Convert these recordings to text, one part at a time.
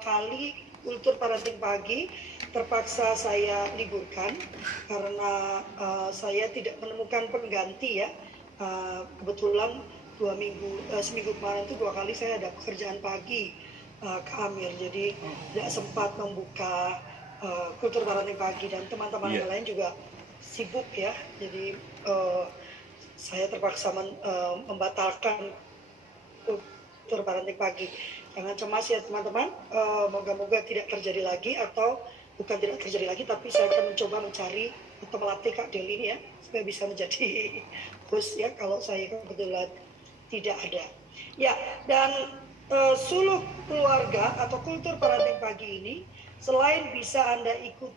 kali kultur parenting pagi terpaksa saya liburkan karena saya tidak menemukan pengganti ya. Kebetulan seminggu kemarin itu 2 kali saya ada pekerjaan pagi ke Amir, jadi tidak sempat membuka kultur parenting pagi, dan teman-teman yang lain juga sibuk ya, jadi saya terpaksa membatalkan kultur parenting pagi. Jangan cemas ya teman-teman, moga-moga tidak terjadi lagi, atau bukan tidak terjadi lagi, tapi saya akan mencoba mencari atau melatih Kak Deli ini ya, supaya bisa menjadi host ya kalau saya kebetulan tidak ada. Ya, dan suluk keluarga atau kultur parenting pagi ini, selain bisa Anda ikut,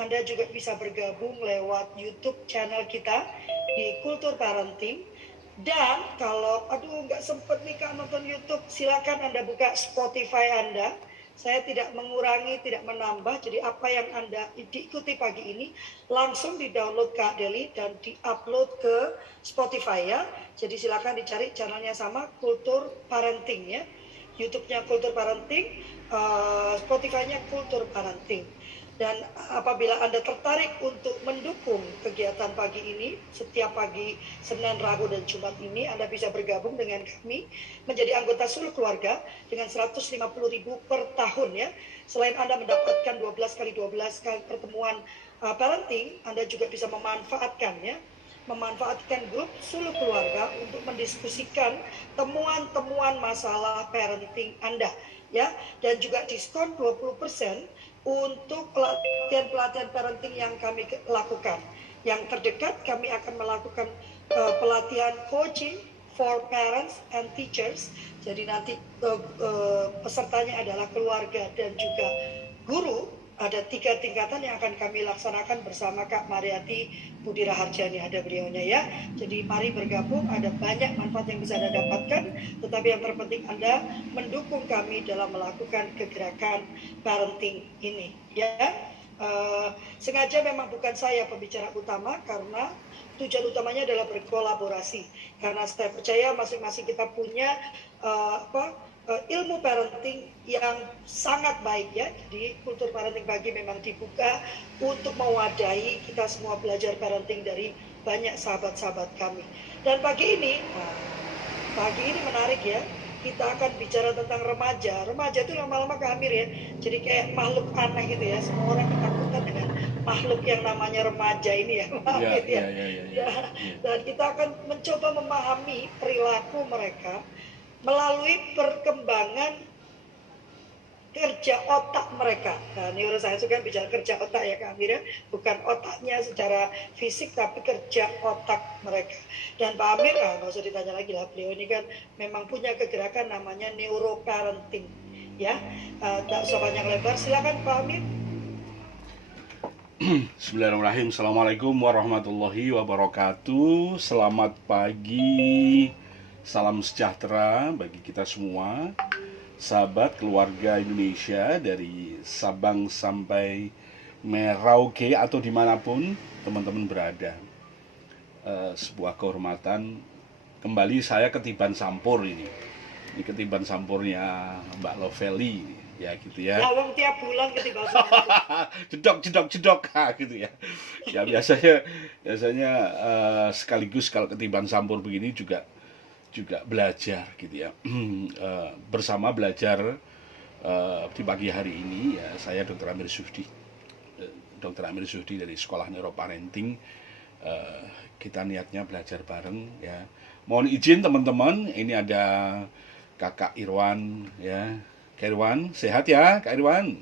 Anda juga bisa bergabung lewat YouTube channel kita di Kultur Parenting. Dan kalau nggak sempet nih Kak nonton YouTube, silakan Anda buka Spotify Anda. Saya tidak mengurangi, tidak menambah. Jadi apa yang Anda diikuti pagi ini langsung di-download Kak Deli dan di-upload ke Spotify ya. Jadi silakan dicari channelnya sama, Kultur Parenting ya. YouTube-nya Kultur Parenting, Spotify-nya Kultur Parenting. Dan apabila Anda tertarik untuk mendukung kegiatan pagi ini, setiap pagi Senin, Rabu, dan Jumat ini Anda bisa bergabung dengan kami menjadi anggota suluk keluarga dengan 150.000 per tahun ya. Selain Anda mendapatkan 12 kali pertemuan parenting, Anda juga bisa memanfaatkan grup suluk keluarga untuk mendiskusikan temuan-temuan masalah parenting Anda ya, dan juga diskon 20% untuk pelatihan parenting yang kami lakukan. Yang terdekat kami akan melakukan pelatihan coaching for parents and teachers. Jadi nanti pesertanya adalah keluarga dan juga guru. Ada 3 tingkatan yang akan kami laksanakan bersama Kak Mariati Budi Raharjani, ada beliaunya ya. Jadi mari bergabung, ada banyak manfaat yang bisa Anda dapatkan, tetapi yang terpenting Anda mendukung kami dalam melakukan kegerakan parenting ini ya. Sengaja memang bukan saya pembicara utama karena tujuan utamanya adalah berkolaborasi, karena saya percaya masing-masing kita punya ilmu parenting yang sangat baik ya. Jadi kultur parenting pagi memang dibuka untuk mewadahi kita semua belajar parenting dari banyak sahabat-sahabat kami. Dan pagi ini menarik ya. Kita akan bicara tentang remaja. Remaja itu lama-lama ke Amir ya. Jadi kayak makhluk aneh gitu ya. Semua orang ketakutan dengan makhluk yang namanya remaja ini ya. Dan kita akan mencoba memahami perilaku mereka melalui perkembangan kerja otak mereka. Nah, neuroscience kan bicara kerja otak ya Kak Amir ya, bukan otaknya secara fisik tapi kerja otak mereka. Dan Pak Amir, nggak usah ditanya lagi lah, beliau ini kan memang punya kegerakan namanya neuroparenting ya. Tak usah panjang lebar, silakan Pak Amir. Bismillahirrahmanirrahim. Assalamualaikum warahmatullahi wabarakatuh. Selamat pagi. Salam sejahtera bagi kita semua, sahabat keluarga Indonesia dari Sabang sampai Merauke atau dimanapun teman-teman berada. Sebuah kehormatan kembali saya ketiban sampur ini ketiban sampurnya Mbak Lovely ya gitu ya. Lawang tiap bulan ketiban jedok gitu ya. Ya biasanya sekaligus kalau ketiban sampur begini juga belajar gitu ya. Bersama belajar di pagi hari ini ya, saya Dr. Amir Suhdi dari Sekolah Neuroparenting. Kita niatnya belajar bareng ya. Mohon izin teman-teman, ini ada Kakak Irwan ya. Kak Irwan, sehat ya Kak Irwan?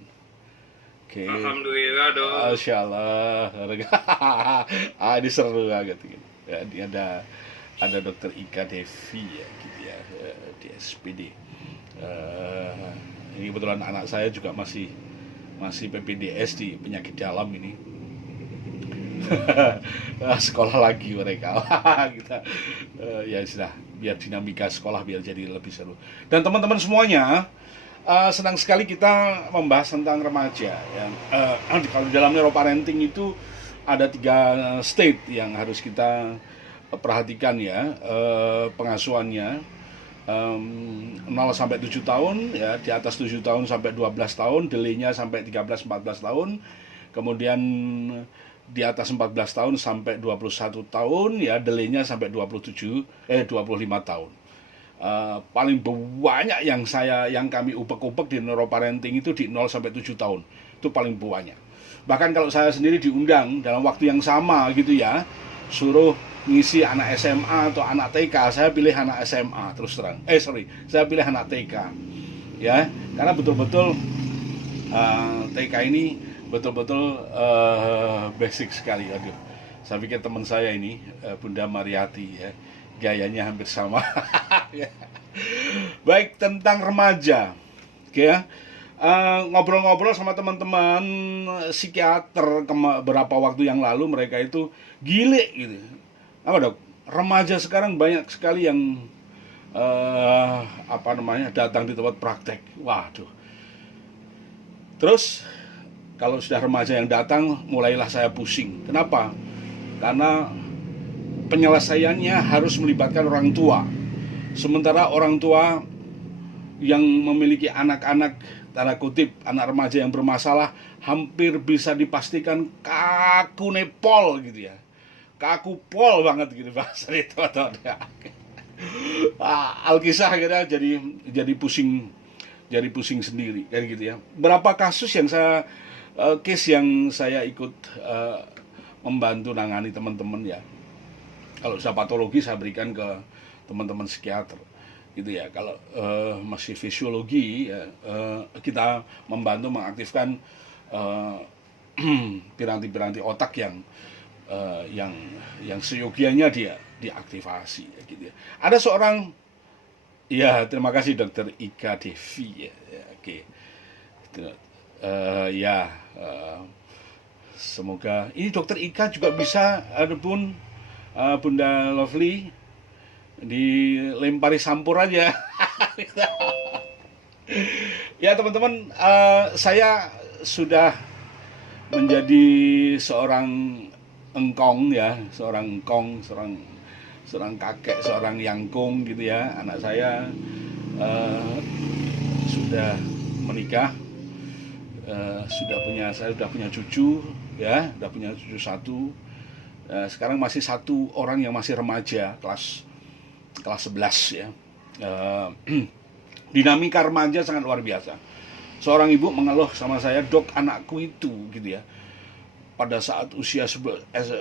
Oke. Alhamdulillah dong. Masyaallah. Ini seru banget gitu. Ya, ini ada Dr. Ika Devi ya gitu ya, di SPD. Ini kebetulan anak saya juga masih PPDS di penyakit dalam ini. Sekolah lagi mereka. Kita ya sudah, biar dinamika sekolah biar jadi lebih seru. Dan teman-teman semuanya, senang sekali kita membahas tentang remaja ya. Kalau dalam neuroparenting itu ada 3 state yang harus kita perhatikan ya, pengasuhannya. 0 sampai 7 tahun ya, di atas 7 tahun sampai 12 tahun, delaynya sampai 13-14 tahun. Kemudian di atas 14 tahun sampai 21 tahun ya, delaynya sampai 25 tahun. Paling banyak yang kami ubek-ubek di neuroparenting itu di 0 sampai 7 tahun. Itu paling banyak. Bahkan kalau saya sendiri diundang dalam waktu yang sama gitu ya, suruh ngisi anak SMA atau anak TK, saya pilih anak SMA terus terang. Saya pilih anak TK. Ya, karena betul-betul TK ini betul-betul basic sekali. Aduh, saya pikir teman saya ini Bunda Mariati ya, gayanya hampir sama. Baik, tentang remaja, oke ya. Ngobrol-ngobrol sama teman-teman psikiater beberapa waktu yang lalu, mereka itu gile gitu. Apa dok? Remaja sekarang banyak sekali yang datang di tempat praktek. Waduh. Terus kalau sudah remaja yang datang, mulailah saya pusing. Kenapa? Karena penyelesaiannya harus melibatkan orang tua. Sementara orang tua yang memiliki anak-anak, tanda kutip, anak remaja yang bermasalah, hampir bisa dipastikan kaku nepol gitu ya. Kaku pol banget gitu bahasa itu atau Alkisah akhirnya jadi pusing sendiri kan gitu ya. Berapa kasus yang case yang saya ikut membantu nangani teman-teman ya. Kalau sudah patologi saya berikan ke teman-teman psikiater gitu ya. Kalau masih fisiologi ya, kita membantu mengaktifkan piranti-piranti otak yang seyogianya dia diaktifasi ya, gitu ya. Ada seorang ya, terima kasih Dokter Ika Devi ya, oke. Semoga ini Dokter Ika juga bisa, adapun Bunda Lovely dilempari sampur aja. Ya teman-teman, saya sudah menjadi seorang engkong ya, seorang kakek, seorang yangkung gitu ya. Anak saya sudah menikah, saya sudah punya cucu ya, sudah punya cucu satu. Sekarang masih satu orang yang masih remaja, kelas 11 ya. Dinamika remaja sangat luar biasa. Seorang ibu mengeluh sama saya, dok, anakku itu gitu ya, pada saat usia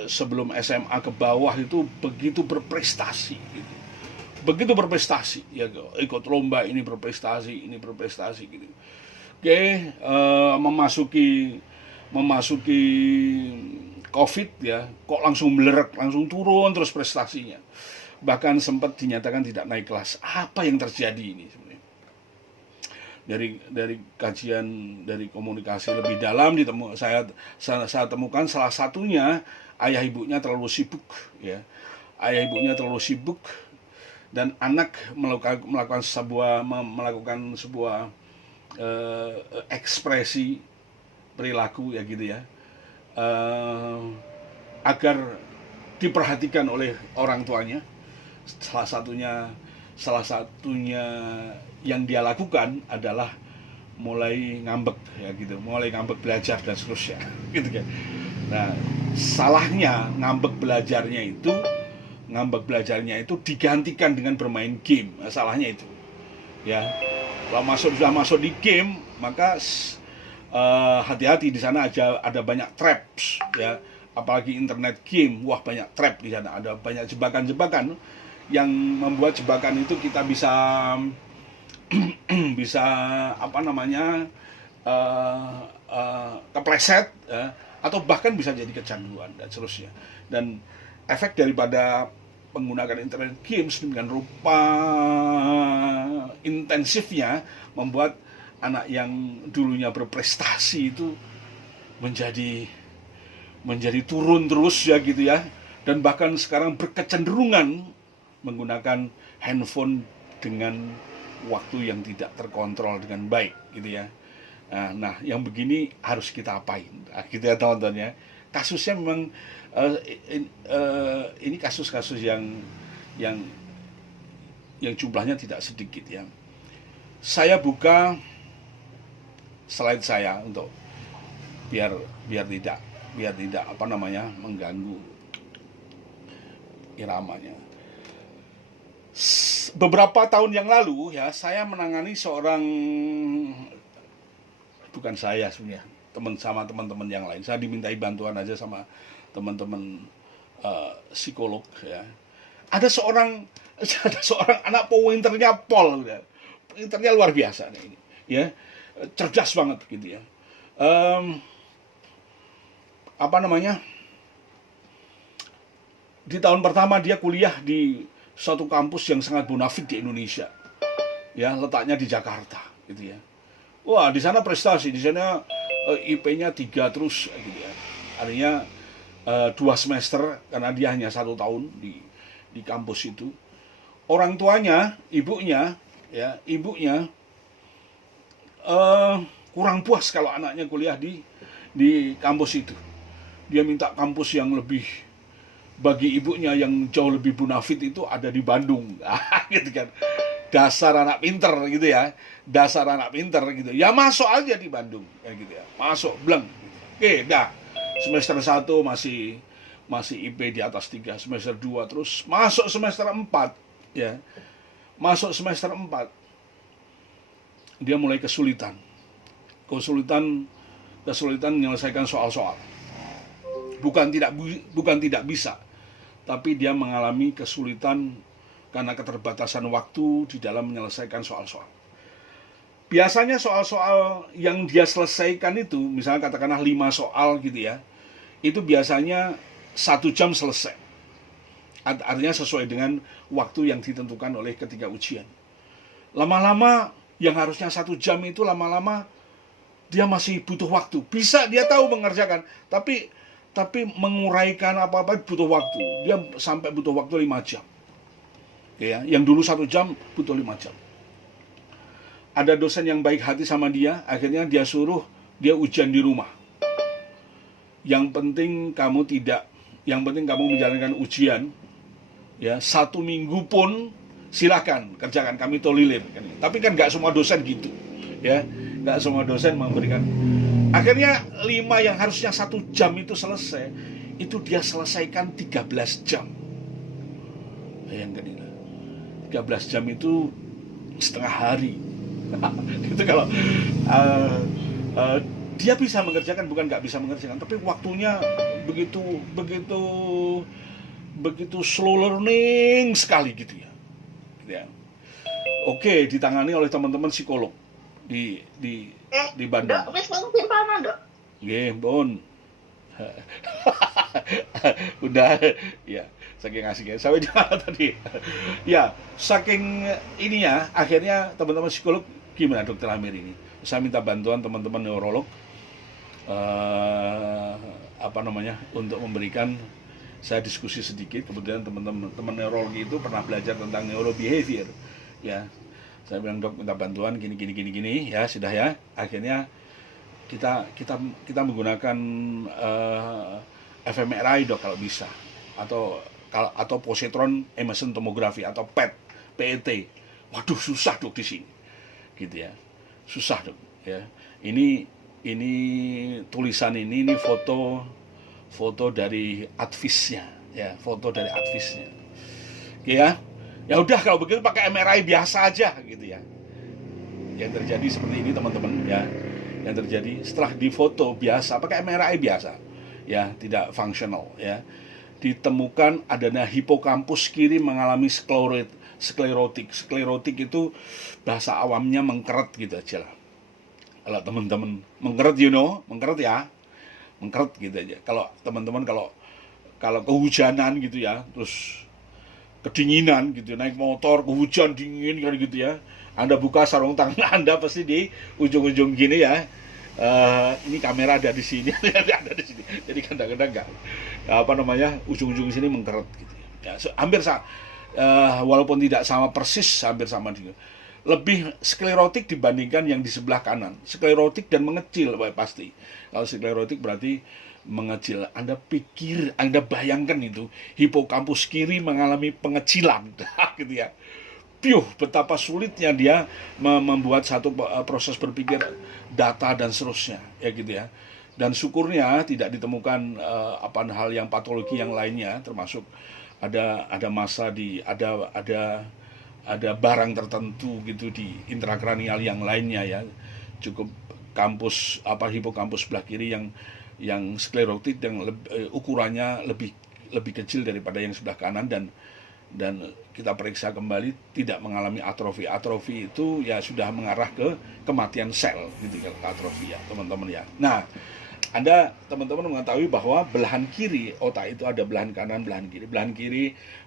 sebelum SMA ke bawah itu begitu berprestasi gitu. Begitu berprestasi ya, ikut lomba ini berprestasi gitu. Oke, memasuki COVID ya, kok langsung melerek, langsung turun terus prestasinya. Bahkan sempat dinyatakan tidak naik kelas. Apa yang terjadi ini sebenarnya? Dari kajian, dari komunikasi lebih dalam saya temukan salah satunya ayah ibunya terlalu sibuk ya. Ayah ibunya terlalu sibuk dan anak melakukan sebuah ekspresi perilaku ya gitu ya, agar diperhatikan oleh orang tuanya. Salah satunya yang dia lakukan adalah mulai ngambek ya gitu, mulai ngambek belajar dan seterusnya gitu kan. Nah, salahnya ngambek belajarnya itu digantikan dengan bermain game. Nah, salahnya itu ya. Kalau sudah masuk di game, maka hati-hati, di sana ada banyak traps ya, apalagi internet game. Wah, banyak trap di sana, ada banyak jebakan-jebakan yang membuat jebakan itu kita bisa kepleset ya, atau bahkan bisa jadi kecanduan dan seterusnya. Dan efek daripada menggunakan internet games dengan rupa intensifnya membuat anak yang dulunya berprestasi itu menjadi turun terus ya gitu ya, dan bahkan sekarang berkecenderungan menggunakan handphone dengan waktu yang tidak terkontrol dengan baik gitu ya. Nah, yang begini harus kita apain? Gitu ya teman-teman ya. Kasusnya memang ini kasus-kasus yang yang jumlahnya tidak sedikit ya. Saya buka slide saya untuk biar tidak mengganggu iramanya. Beberapa tahun yang lalu ya, saya menangani bukan saya sebenarnya, teman-teman yang lain. Saya dimintai bantuan aja sama teman-teman psikolog ya. Ada seorang anak pointernya Pol ya. Pointernya luar biasa nih ini ya. Cerdas banget gitu ya. Di tahun pertama dia kuliah di suatu kampus yang sangat bonafit di Indonesia. Ya, letaknya di Jakarta gitu ya. Wah, di sana prestasi, di sana IP-nya 3 terus gitu ya. Artinya 2 semester karena dia hanya 1 tahun di kampus itu. Orang tuanya, ibunya kurang puas kalau anaknya kuliah di kampus itu. Dia minta kampus yang lebih, bagi ibunya yang jauh lebih bonafit itu ada di Bandung. Gitu kan. Dasar anak pinter gitu ya. Dasar anak pinter gitu. Ya masuk aja di Bandung kayak gitu ya. Masuk bleng. Oke, dah. Semester 1 masih IP di atas 3, semester 2 terus masuk semester 4 ya. Masuk semester 4 dia mulai kesulitan menyelesaikan soal-soal. Bukan tidak bisa, tapi dia mengalami kesulitan karena keterbatasan waktu di dalam menyelesaikan soal-soal. Biasanya soal-soal yang dia selesaikan itu, misalnya katakanlah 5 soal gitu ya, itu biasanya 1 jam selesai. Artinya sesuai dengan waktu yang ditentukan oleh ketika ujian. Lama-lama yang harusnya 1 jam itu lama-lama dia masih butuh waktu. Bisa dia tahu mengerjakan, tapi menguraikan apa-apa butuh waktu. Dia sampai butuh waktu 5 jam. Ya, yang dulu 1 jam butuh 5 jam. Ada dosen yang baik hati sama dia, akhirnya dia suruh dia ujian di rumah. Yang penting kamu menjalankan ujian ya 1 minggu pun silakan kerjakan, kami tolerir kan. Tapi kan nggak semua dosen gitu ya, nggak semua dosen memberikan. Akhirnya 5 yang harusnya 1 jam itu selesai, itu dia selesaikan 13 jam. Bayangkan ini, 13 jam itu setengah hari. Itu kalau dia bisa mengerjakan, bukan nggak bisa mengerjakan, tapi waktunya begitu slow learning sekali gitu ya. Oke, ditangani oleh teman-teman psikolog di Bandung. Wis mungkin paman, Dok. Nggih, Bon. Udah ya, saking asiknya. Sampai di mana tadi? Ya, saking ininya akhirnya teman-teman psikolog, gimana Dokter Amir ini? Saya minta bantuan teman-teman neurolog untuk memberikan, saya diskusi sedikit. Kemudian teman-teman neurologi itu pernah belajar tentang neurobehavior ya. Saya bilang, Dok, minta bantuan gini ya, sudah ya. Akhirnya kita menggunakan fMRI, Dok, kalau bisa, atau positron emission tomography atau PET. Waduh, susah, Dok, di sini gitu ya, susah, Dok ya. Ini tulisan ini foto dari advisnya ya, Oke ya. Ya udah, kalau begitu pakai MRI biasa aja gitu ya. Yang terjadi seperti ini, teman-teman ya. Yang terjadi setelah difoto biasa pakai MRI biasa ya, tidak fungsional ya. Ditemukan adanya hipokampus kiri mengalami sklerotik. Sklerotik itu bahasa awamnya mengkeret gitu aja lah. Kalau teman-teman mengkeret, mengkeret ya. Mengkeret gitu aja. Kalau teman-teman kalau kehujanan gitu ya, terus kedinginan gitu, naik motor kehujan dingin kan gitu ya, Anda buka sarung tangan Anda pasti di ujung-ujung gini ya. Ini kamera ada di sini, ada di sini. Jadi kadang-kadang ujung-ujung sini mengkeret gitu ya. Hampir sama, walaupun tidak sama persis, hampir sama juga. Lebih sklerotik dibandingkan yang di sebelah kanan. Sklerotik dan mengecil pasti. Kalau sklerotik berarti mengecil. Anda bayangkan itu, hipokampus kiri mengalami pengecilan gitu ya. betapa sulitnya dia membuat satu proses berpikir data dan seterusnya, ya gitu ya. Dan syukurnya tidak ditemukan hal yang patologi yang lainnya, termasuk ada masa ada barang tertentu gitu di intrakranial yang lainnya ya. Cukup hipokampus sebelah kiri yang sklerotik yang ukurannya lebih kecil daripada yang sebelah kanan, dan kita periksa kembali tidak mengalami atrofi. Atrofi itu ya sudah mengarah ke kematian sel gitu ya, atrofi ya teman-teman ya. Nah, Anda teman-teman mengetahui bahwa belahan kiri otak itu ada belahan kanan, belahan kiri.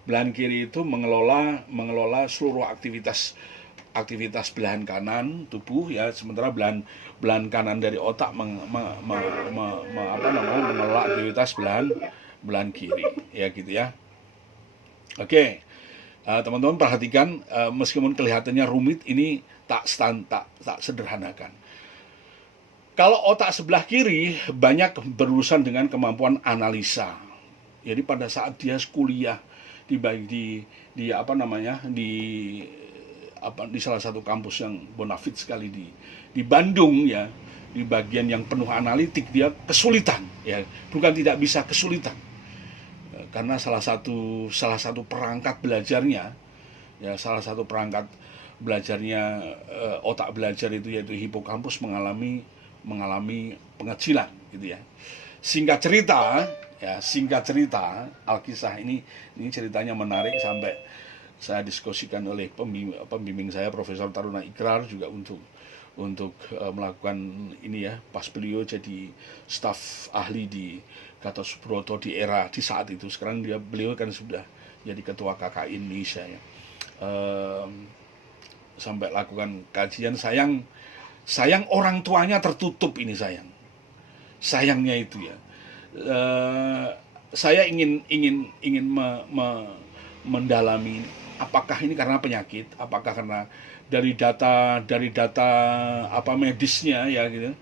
Belahan kiri itu mengelola seluruh aktivitas belahan kanan tubuh ya, sementara belahan kanan dari otak mengelola aktivitas belahan kiri ya gitu ya. Oke. Teman-teman perhatikan, meskipun kelihatannya rumit, ini tak sederhanakan. Kalau otak sebelah kiri banyak berurusan dengan kemampuan analisa. Jadi pada saat dia kuliah di salah satu kampus yang bonafit sekali di Bandung ya, di bagian yang penuh analitik, dia kesulitan ya, bukan tidak bisa, kesulitan. Karena salah satu perangkat belajarnya ya, otak belajar itu yaitu hipokampus mengalami pengecilan gitu ya. Singkat cerita Alkisah ini ceritanya menarik, sampai saya diskusikan oleh pembimbing saya Profesor Taruna Ikrar juga untuk melakukan ini ya, pas beliau jadi staf ahli di Gatot Subroto di saat itu. Sekarang beliau kan sudah jadi ketua KKI Indonesia ya. Sampai lakukan kajian, sayang orang tuanya tertutup ini, sayangnya itu ya. Saya ingin mendalami apakah ini karena penyakit, apakah karena dari data medisnya ya gitu.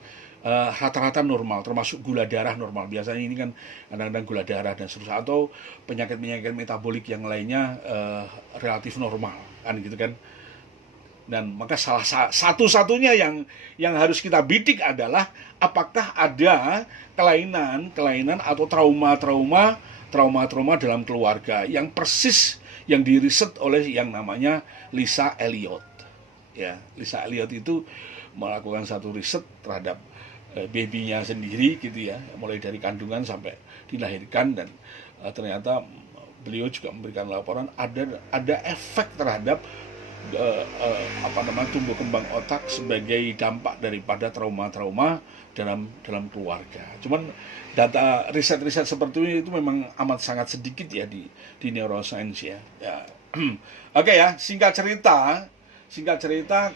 Rata-rata normal, termasuk gula darah normal. Biasanya ini kan kadang-kadang gula darah dan seterusnya, atau penyakit metabolik yang lainnya relatif normal kan gitu kan. Dan maka salah satu-satunya yang harus kita bidik adalah apakah ada kelainan atau trauma dalam keluarga yang persis yang diriset oleh yang namanya Lisa Elliot. Ya, Lisa Elliot itu melakukan satu riset terhadap babynya sendiri gitu ya, mulai dari kandungan sampai dilahirkan, dan ternyata beliau juga memberikan laporan ada efek terhadap tumbuh kembang otak sebagai dampak daripada trauma dalam keluarga. Cuman data riset seperti itu memang amat sangat sedikit ya di neuroscience ya. Oke ya, singkat cerita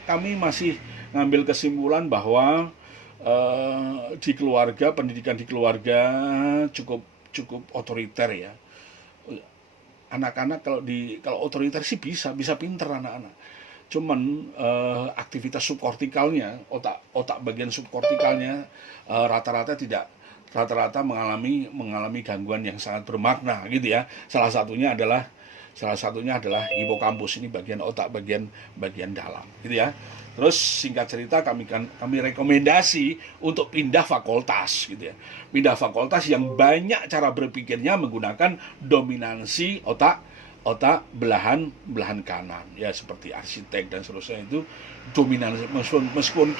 kami masih ngambil kesimpulan bahwa di keluarga, pendidikan di keluarga cukup otoriter ya. Anak-anak kalau otoriter sih bisa pinter anak-anak. Cuman aktivitas subkortikalnya, otak bagian subkortikalnya rata-rata mengalami gangguan yang sangat bermakna gitu ya. Salah satunya adalah hipokampus, ini bagian otak bagian dalam gitu ya. Terus singkat cerita kami rekomendasi untuk pindah fakultas gitu ya. Pindah fakultas yang banyak cara berpikirnya menggunakan dominansi otak belahan kanan ya, seperti arsitek dan seterusnya, itu dominansi, meskipun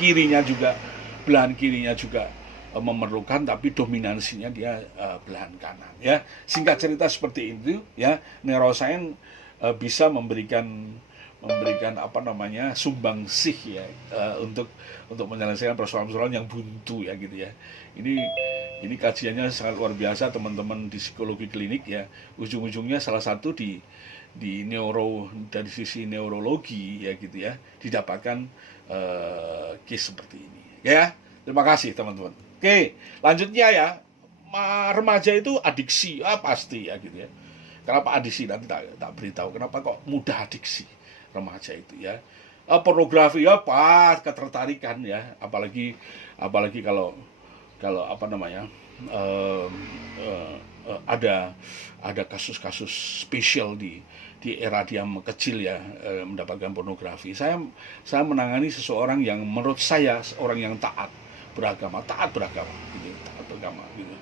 belahan kirinya juga memerlukan, tapi dominansinya dia belahan kanan ya. Singkat cerita seperti itu ya. Neuroscience bisa memberikan sumbangsih ya untuk menyelesaikan persoalan-persoalan yang buntu ya gitu ya. Ini kajiannya sangat luar biasa teman-teman di psikologi klinik ya. Ujung-ujungnya salah satu di dari sisi neurologi ya gitu ya, didapatkan case seperti ini ya. Terima kasih teman-teman. Oke, lanjutnya ya, remaja itu adiksi pasti ya gitu ya. Kenapa adiksi, nanti tak beritahu kenapa kok mudah adiksi remaja itu ya. Pornografi ya, ketertarikan ya, apalagi kalau kalau apa namanya, eh, eh, ada kasus-kasus spesial di era dia kecil ya, mendapatkan pornografi. Saya menangani seseorang yang menurut saya seorang yang taat beragama gitu, taat beragama gitu.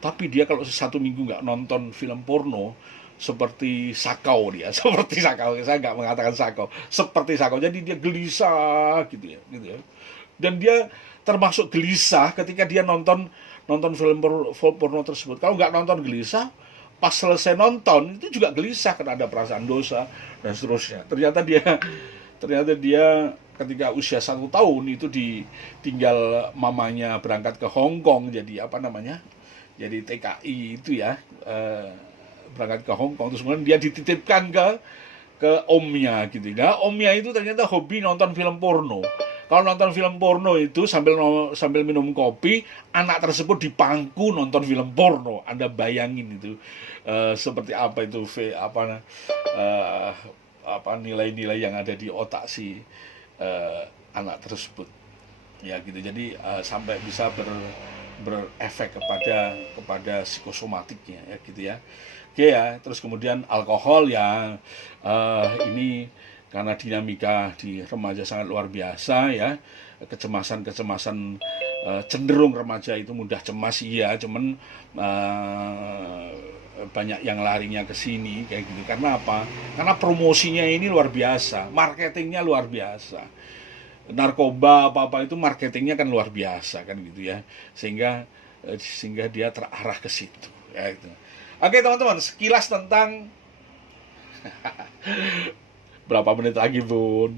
Tapi dia kalau 1 minggu nggak nonton film porno, seperti sakau dia, seperti sakau. Saya nggak mengatakan sakau, seperti sakau. Jadi dia gelisah gitu ya. Dan dia termasuk gelisah ketika dia nonton nonton film porno tersebut. Kalau nggak nonton gelisah, pas selesai nonton itu juga gelisah karena ada perasaan dosa dan seterusnya. Ternyata dia ketika usia 1 tahun itu ditinggal mamanya berangkat ke Hong Kong, jadi apa namanya, jadi TKI itu ya, berangkat ke Hong Kong, terus kemudian dia dititipkan ke omnya gitu. Nah, omnya itu ternyata hobi nonton film porno. Kalau nonton film porno itu sambil minum kopi, anak tersebut dipangku nonton film porno. Anda bayangin itu seperti apa itu eh, apa nilai-nilai yang ada di otak si anak tersebut. Ya gitu. Jadi sampai bisa berefek kepada psikosomatiknya ya gitu ya. Oke ya, terus kemudian alkohol ya, ini karena dinamika di remaja sangat luar biasa ya, kecemasan cenderung remaja itu mudah cemas, iya, cuman banyak yang larinya ke sini kayak gitu. Karena apa? Karena promosinya ini luar biasa, marketingnya luar biasa. Narkoba apa itu marketingnya kan luar biasa kan gitu ya, sehingga dia terarah ke situ ya itu. Oke teman-teman, sekilas tentang berapa menit lagi bun.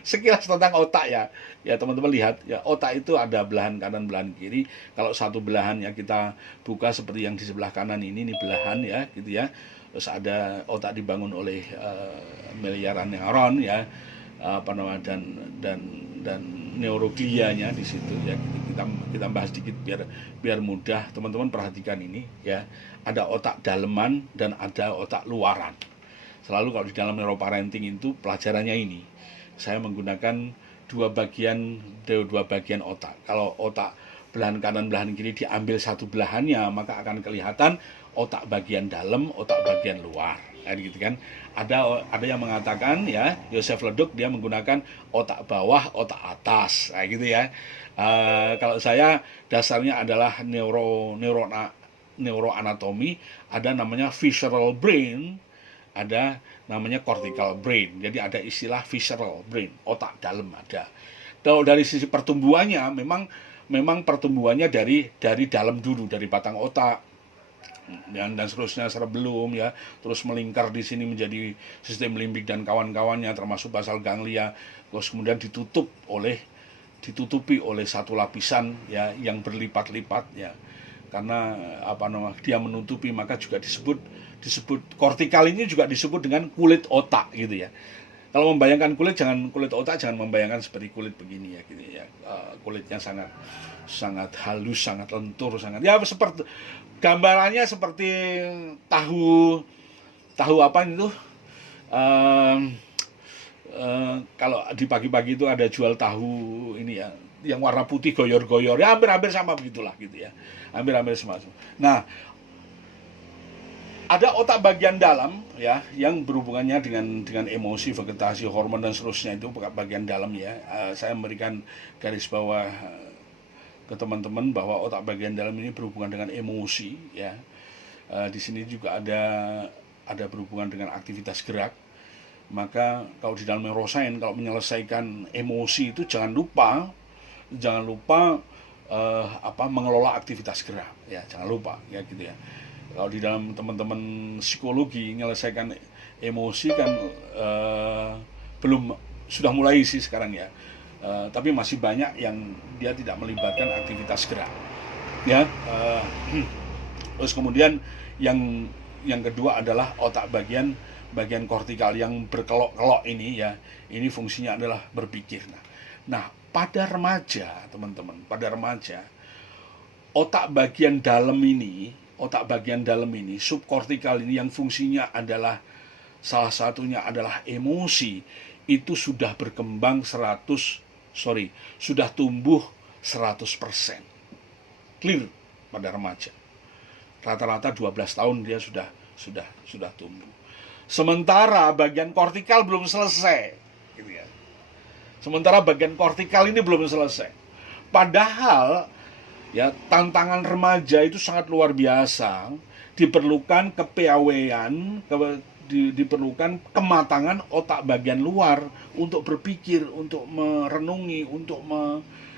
Sekilas tentang otak ya. Ya teman-teman lihat ya, otak itu ada belahan kanan belahan kiri. Kalau satu belahan ya kita buka seperti yang di sebelah kanan ini belahan ya gitu ya. Terus ada otak dibangun oleh miliaran neuron ya, apa namanya, dan neuroglianya di situ ya. Kita bahas dikit biar mudah. Teman-teman perhatikan ini ya, ada otak daleman dan ada otak luaran. Selalu kalau di dalam neuroparenting itu pelajarannya ini, saya menggunakan dua bagian otak. Kalau otak belahan kanan belahan kiri diambil satu belahannya, maka akan kelihatan otak bagian dalam, otak bagian luar. Gitu kan. Ada yang mengatakan ya, Joseph Leduc dia menggunakan otak bawah, otak atas, gitu ya. Kalau saya dasarnya adalah neuroanatomi, ada namanya visceral brain, ada namanya cortical brain. Jadi ada istilah visceral brain, otak dalam ada. Kalau dari sisi pertumbuhannya memang pertumbuhannya dari dalam dulu, dari batang otak dan seterusnya cerebellum ya, terus melingkar di sini menjadi sistem limbik dan kawan-kawannya termasuk basal ganglia, terus kemudian ditutupi oleh satu lapisan ya yang berlipat-lipat ya. Karena apa namanya, dia menutupi, maka juga disebut kortikal ini juga disebut dengan kulit otak gitu ya. Kalau membayangkan kulit otak jangan membayangkan seperti kulit begini ya gitu ya. Kulitnya sangat halus, sangat lentur, sangat ya seperti gambarannya seperti tahu apa itu, kalau di pagi-pagi itu ada jual tahu ini ya, yang warna putih goyor-goyor ya, hampir sama begitulah gitu ya, hampir sama. Nah, ada otak bagian dalam ya yang berhubungannya dengan emosi, vegetasi, hormon dan seterusnya, itu bagian dalam ya. Saya memberikan garis bawah ke teman-teman bahwa otak bagian dalam ini berhubungan dengan emosi ya. Di sini juga ada berhubungan dengan aktivitas gerak. Maka kalau di dalam neuroscience, kalau menyelesaikan emosi itu jangan lupa mengelola aktivitas gerak ya, jangan lupa ya gitu ya. Kalau di dalam teman-teman psikologi menyelesaikan emosi kan belum, sudah mulai sih sekarang ya, tapi masih banyak yang dia tidak melibatkan aktivitas gerak ya. Terus kemudian yang kedua adalah otak bagian kortikal yang berkelok-kelok ini ya, ini fungsinya adalah berpikir. Nah pada remaja teman-teman, otak bagian dalam ini subkortikal ini yang fungsinya adalah, salah satunya adalah emosi, itu sudah berkembang sudah tumbuh 100% clear pada remaja. Rata-rata 12 tahun dia sudah tumbuh. Sementara bagian kortikal belum selesai, gitu ya. Sementara bagian kortikal ini belum selesai. Padahal ya tantangan remaja itu sangat luar biasa. Diperlukan kepiawaian, diperlukan kematangan otak bagian luar untuk berpikir, untuk merenungi, untuk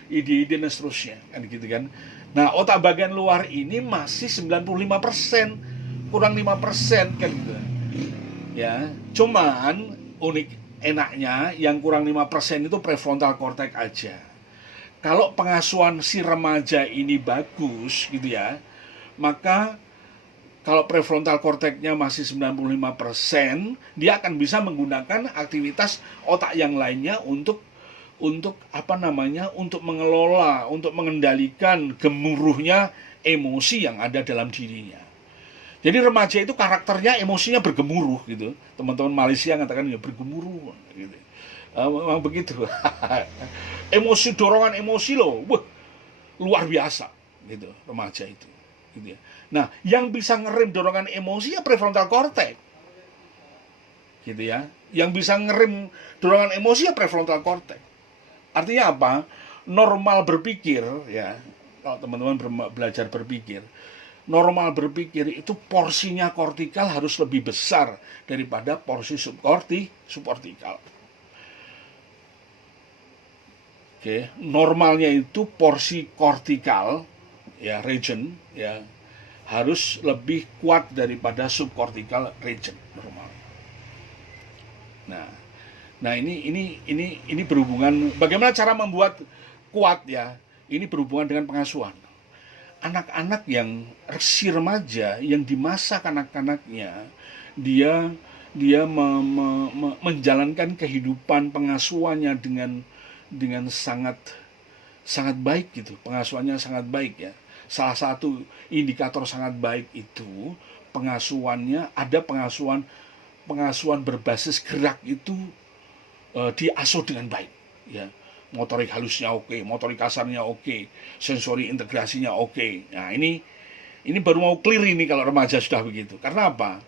ide-ide dan seterusnya, kan gitu kan. Nah, otak bagian luar ini masih 95%, kurang 5% kan gitu. Ya, cuman unik enaknya yang kurang 5% itu prefrontal cortex aja. Kalau pengasuhan si remaja ini bagus gitu ya, maka kalau prefrontal cortex-nya masih 95%, dia akan bisa menggunakan aktivitas otak yang lainnya untuk untuk mengelola, untuk mengendalikan gemuruhnya emosi yang ada dalam dirinya. Jadi remaja itu karakternya, emosinya bergemuruh gitu. Teman-teman Malaysia mengatakan ya bergemuruh gitu. Memang begitu. Emosi, dorongan emosi loh, wah, luar biasa gitu remaja itu. Gitu ya. Nah, yang bisa ngerem dorongan emosi ya prefrontal cortex. Gitu ya. Yang bisa ngerem dorongan emosi ya prefrontal cortex. Artinya apa? Normal berpikir ya. Kalau teman-teman belajar berpikir, normal berpikir itu porsinya kortikal harus lebih besar daripada porsi subkortikal. Oke, normalnya itu porsi kortikal ya, region ya, harus lebih kuat daripada subkortikal region normal. Nah ini berhubungan bagaimana cara membuat kuat ya. Ini berhubungan dengan pengasuhan. Anak-anak yang si remaja yang di masa kanak-kanaknya dia menjalankan kehidupan pengasuhannya dengan sangat baik gitu. Pengasuhannya sangat baik ya. Salah satu indikator sangat baik itu pengasuhannya, ada pengasuhan berbasis gerak itu diasuh dengan baik ya. Motorik halusnya oke, motorik kasarnya oke, sensori integrasinya oke. Nah, ini baru mau clear ini kalau remaja sudah begitu. Karena apa?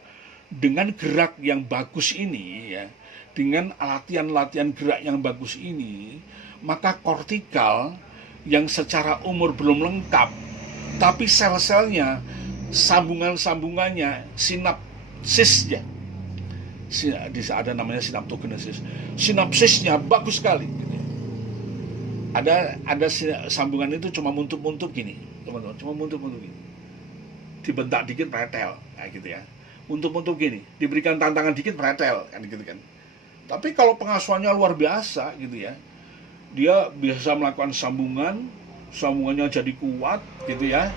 Dengan gerak yang bagus ini ya, dengan latihan gerak yang bagus ini, maka kortikal yang secara umur belum lengkap, tapi sel-selnya, sambungannya, sinapsisnya, ada namanya sinaptogenesis, sinapsisnya bagus sekali. Ada sambungan itu cuma muntup gini, teman-teman, cuma muntup gini, dibentak dikit pretel, kayak gitu ya, muntup gini, diberikan tantangan dikit pretel, kan gitu kan. Tapi kalau pengasuhannya luar biasa gitu ya, dia bisa melakukan sambungannya jadi kuat gitu ya,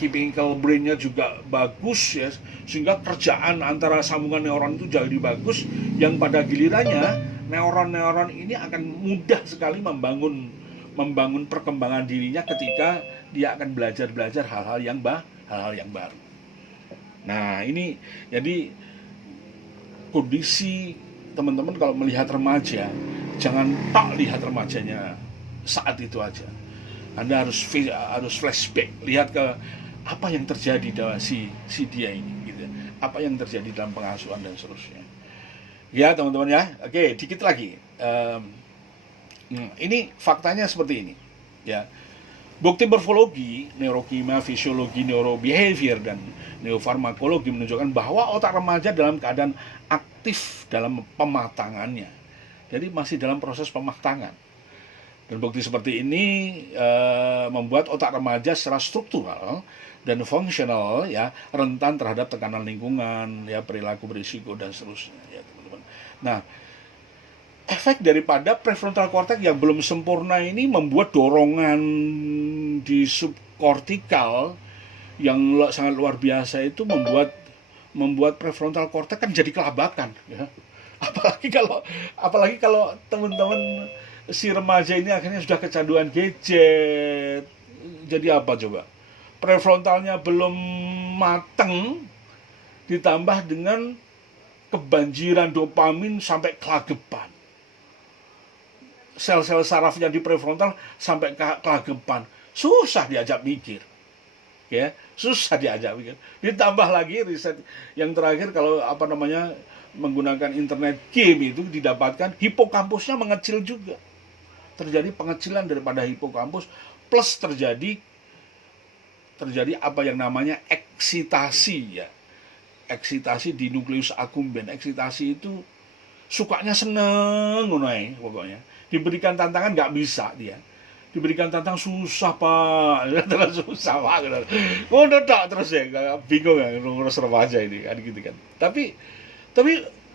chemical brainnya juga bagus ya, sehingga kerjaan antara sambungan neuron itu jadi bagus, yang pada gilirannya neuron-neuron ini akan mudah sekali membangun perkembangan dirinya ketika dia akan belajar hal-hal yang baru. Nah, ini jadi kondisi teman-teman kalau melihat remaja, jangan tak lihat remajanya saat itu aja. Anda harus flashback, lihat ke apa yang terjadi dalam si dia ini gitu. Apa yang terjadi dalam pengasuhan dan seterusnya. Ya teman-teman ya, oke, dikit lagi. Ini faktanya seperti ini. Ya, bukti morfologi, neurokimia, fisiologi, neurobehavior dan neofarmakologi menunjukkan bahwa otak remaja dalam keadaan aktif dalam pematangannya. Jadi masih dalam proses pematangan. Dan bukti seperti ini membuat otak remaja secara struktural dan fungsional ya rentan terhadap tekanan lingkungan, ya perilaku berisiko dan seterusnya. Ya, teman-teman. Nah, efek daripada prefrontal cortex yang belum sempurna ini membuat dorongan di subkortikal yang sangat luar biasa itu membuat prefrontal cortex kan jadi kelabakan ya. Apalagi kalau teman-teman si remaja ini akhirnya sudah kecanduan gadget. Jadi apa coba? Prefrontalnya belum mateng ditambah dengan kebanjiran dopamin sampai kelageban. sel-sel sarafnya di prefrontal sampai kelagepan, susah diajak mikir, ya, susah diajak mikir. Ditambah lagi riset yang terakhir, kalau apa namanya, menggunakan internet game itu didapatkan hipokampusnya mengecil juga, terjadi pengecilan daripada hipokampus, plus terjadi apa yang namanya eksitasi, ya, eksitasi di nukleus accumbens. Eksitasi itu sukanya seneng ngono ae pokoknya. Diberikan tantangan nggak bisa dia. Diberikan tantangan susah pak, terus susah pak. Ngono tok terus ya, bingung ya ngurus remaja ini kan gitu kan. Tapi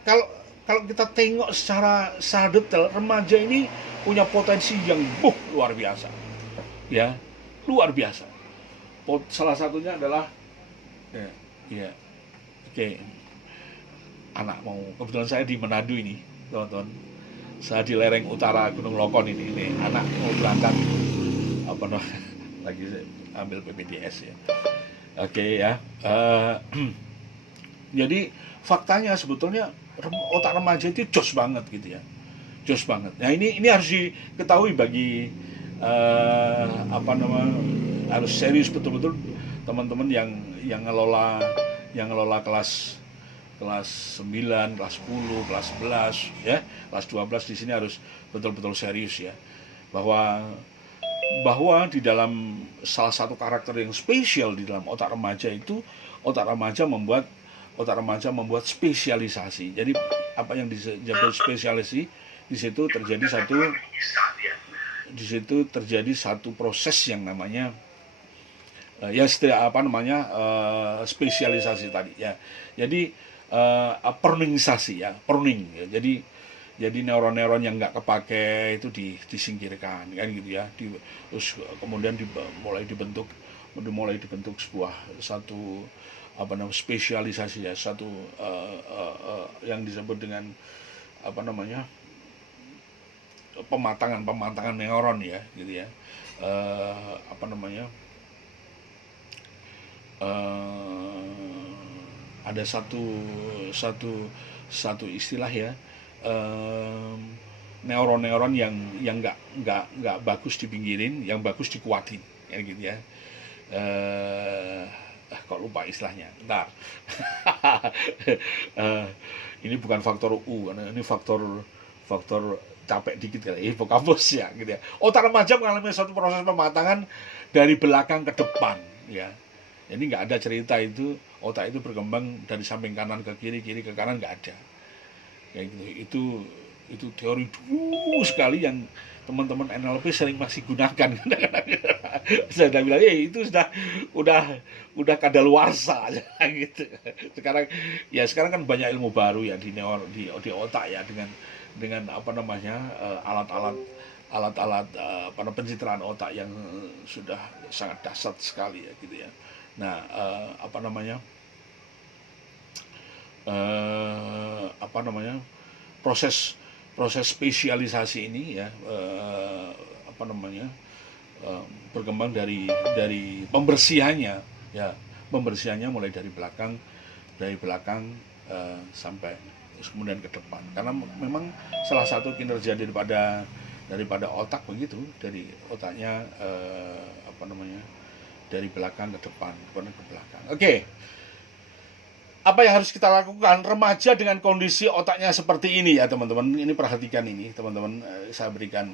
kalau kita tengok secara detail, remaja ini punya potensi yang luar biasa. Ya, luar biasa. Salah satunya adalah ya, oke. Anak mau, kebetulan saya di Manado ini, teman-teman. Saya di lereng utara Gunung Lokon ini anak mau berangkat apa namanya, lagi ambil PPDS ya. Oke ya. Jadi faktanya sebetulnya otak remaja itu jos banget gitu ya. Jos banget. Nah, ini harus diketahui bagi apa namanya, harus serius betul-betul teman-teman yang ngelola kelas 9, kelas 10, kelas 11 ya, kelas 12 di sini harus betul-betul serius ya. Bahwa di dalam salah satu karakter yang spesial di dalam otak remaja itu, otak remaja membuat spesialisasi. Jadi apa yang disebut spesialisasi, di situ terjadi satu proses yang namanya spesialisasi tadi ya. Jadi pruningsasi ya, pruning ya. Jadi neuron-neuron yang nggak kepake itu disingkirkan kan gitu ya. Terus kemudian mulai dibentuk sebuah satu apa namanya, spesialisasi ya, satu yang disebut dengan apa namanya, pematangan neuron ya gitu ya. Apa namanya, ada satu istilah ya, neuron-neuron yang nggak bagus dipinggirin, yang bagus dikuatin ya gitu ya. Kok lupa istilahnya, ntar. Ini bukan faktor U, ini faktor capek dikit kali, hipokampus ya gitu ya. Otak remaja mengalami satu proses pematangan dari belakang ke depan ya. Jadi nggak ada cerita itu otak itu berkembang dari samping kanan ke kiri, kiri ke kanan, nggak ada. Kayak gitu. Itu teori dulu sekali yang teman-teman NLP sering masih gunakan. Saya udah bilang, itu udah kadaluarsa gitu. Sekarang kan banyak ilmu baru ya di otak ya, dengan apa namanya, alat-alat pencitraan otak yang sudah sangat dahsyat sekali ya gitu ya. Nah, proses spesialisasi ini ya, berkembang dari pembersihannya ya, mulai dari belakang sampai kemudian ke depan, karena memang salah satu kinerja daripada otak begitu, dari otaknya dari belakang ke depan, kemudian ke belakang. Oke. Apa yang harus kita lakukan remaja dengan kondisi otaknya seperti ini ya teman-teman? Ini perhatikan ini teman-teman, saya berikan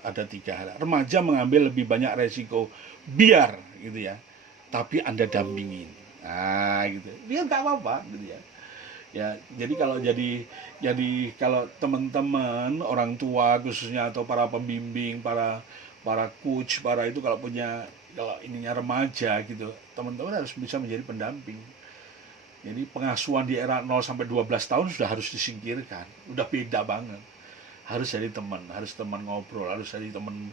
ada 3 hal. Remaja mengambil lebih banyak resiko biar gitu ya, tapi Anda dampingin. Nah gitu. Dia nggak apa-apa gitu ya. Ya, jadi kalau teman-teman orang tua khususnya, atau para pembimbing, para coach, kalau ininya remaja gitu, teman-teman harus bisa menjadi pendamping. Jadi pengasuhan di era 0 sampai 12 tahun sudah harus disingkirkan, udah beda banget. Harus jadi teman ngobrol, harus jadi teman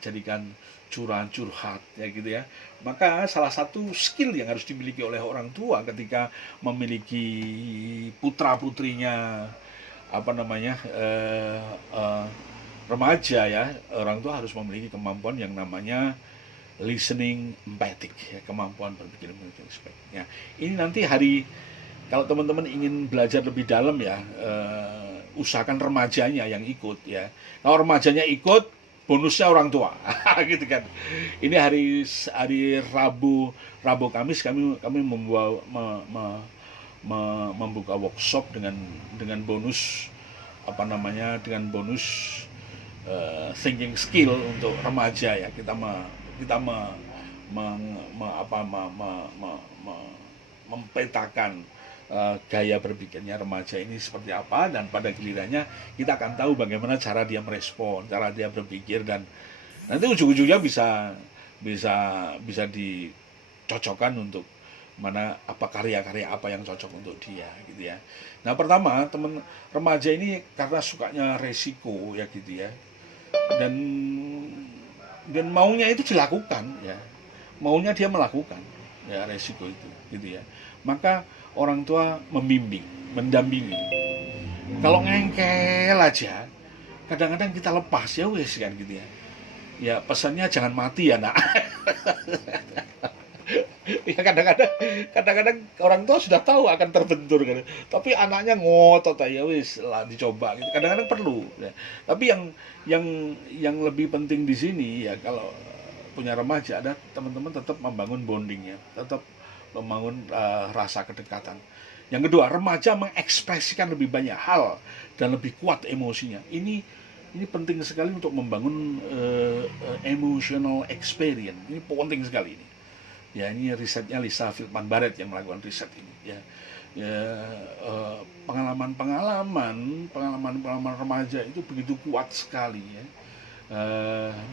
jadikan curahan curhat ya gitu ya. Maka salah satu skill yang harus dimiliki oleh orang tua ketika memiliki putra putrinya remaja ya, orang tua harus memiliki kemampuan yang namanya listening empathic ya, kemampuan berpikir empathic ya. Ini nanti kalau teman-teman ingin belajar lebih dalam ya, usahakan remajanya yang ikut ya. Kalau remajanya ikut, bonusnya orang tua, gitu kan. Ini hari Rabu Kamis kami membuka workshop dengan bonus dengan bonus thinking skill untuk remaja ya. Kita mempetakan gaya berpikirnya remaja ini seperti apa, dan pada gilirannya kita akan tahu bagaimana cara dia merespon, cara dia berpikir, dan nanti ujung-ujungnya bisa dicocokkan untuk apa karya-karya apa yang cocok untuk dia gitu ya. Nah, pertama, teman remaja ini karena sukanya resiko ya gitu ya, dan maunya itu dilakukan ya, maunya dia melakukan ya resiko itu gitu ya. Maka orang tua membimbing, mendampingi. Kalau ngengkel aja, kadang-kadang kita lepas ya wes kan gitu ya. Ya pesannya jangan mati ya nak. Ya kadang-kadang orang tua sudah tahu akan terbentur kan, tapi anaknya ngotot ya wis lah dicoba gitu. Kadang-kadang perlu ya. Tapi yang lebih penting di sini ya, kalau punya remaja ada teman-teman tetap membangun bondingnya, tetap membangun rasa kedekatan. Yang kedua, remaja mengekspresikan lebih banyak hal dan lebih kuat emosinya. Ini penting sekali untuk membangun emotional experience. Ini penting sekali ini. Ya, ini risetnya Lisa Feldman Barrett yang melakukan riset ini ya. Pengalaman remaja itu begitu kuat sekali ya.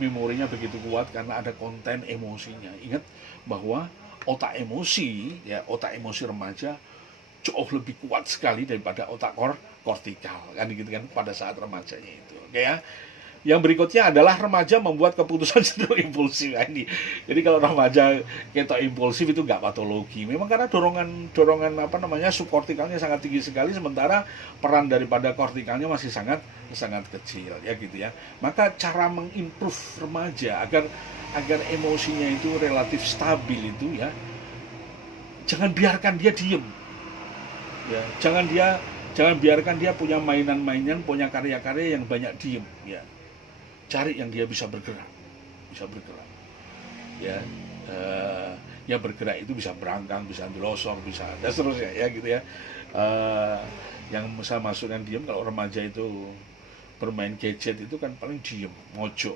Memorinya begitu kuat karena ada konten emosinya. Ingat bahwa otak emosi remaja jauh lebih kuat sekali daripada otak kortikal kan gitu kan pada saat remajanya itu. Oke ya. Yang berikutnya adalah remaja membuat keputusan cenderung impulsif ini. Jadi kalau remaja ketok impulsif itu nggak patologi. Memang karena dorongan subkortikalnya sangat tinggi sekali, sementara peran daripada kortikalnya masih sangat kecil ya gitu ya. Maka cara mengimprove remaja agar emosinya itu relatif stabil itu ya, jangan biarkan dia diem. Ya, jangan biarkan dia punya mainan-mainan, punya karya-karya yang banyak diem ya. Cari yang dia bisa bergerak ya. Ya bergerak itu bisa berangkang, bisa dilosor, bisa dan seterusnya ya gitu ya. Yang bisa masuk dan diem, kalau remaja itu bermain gadget itu kan paling diem, mojok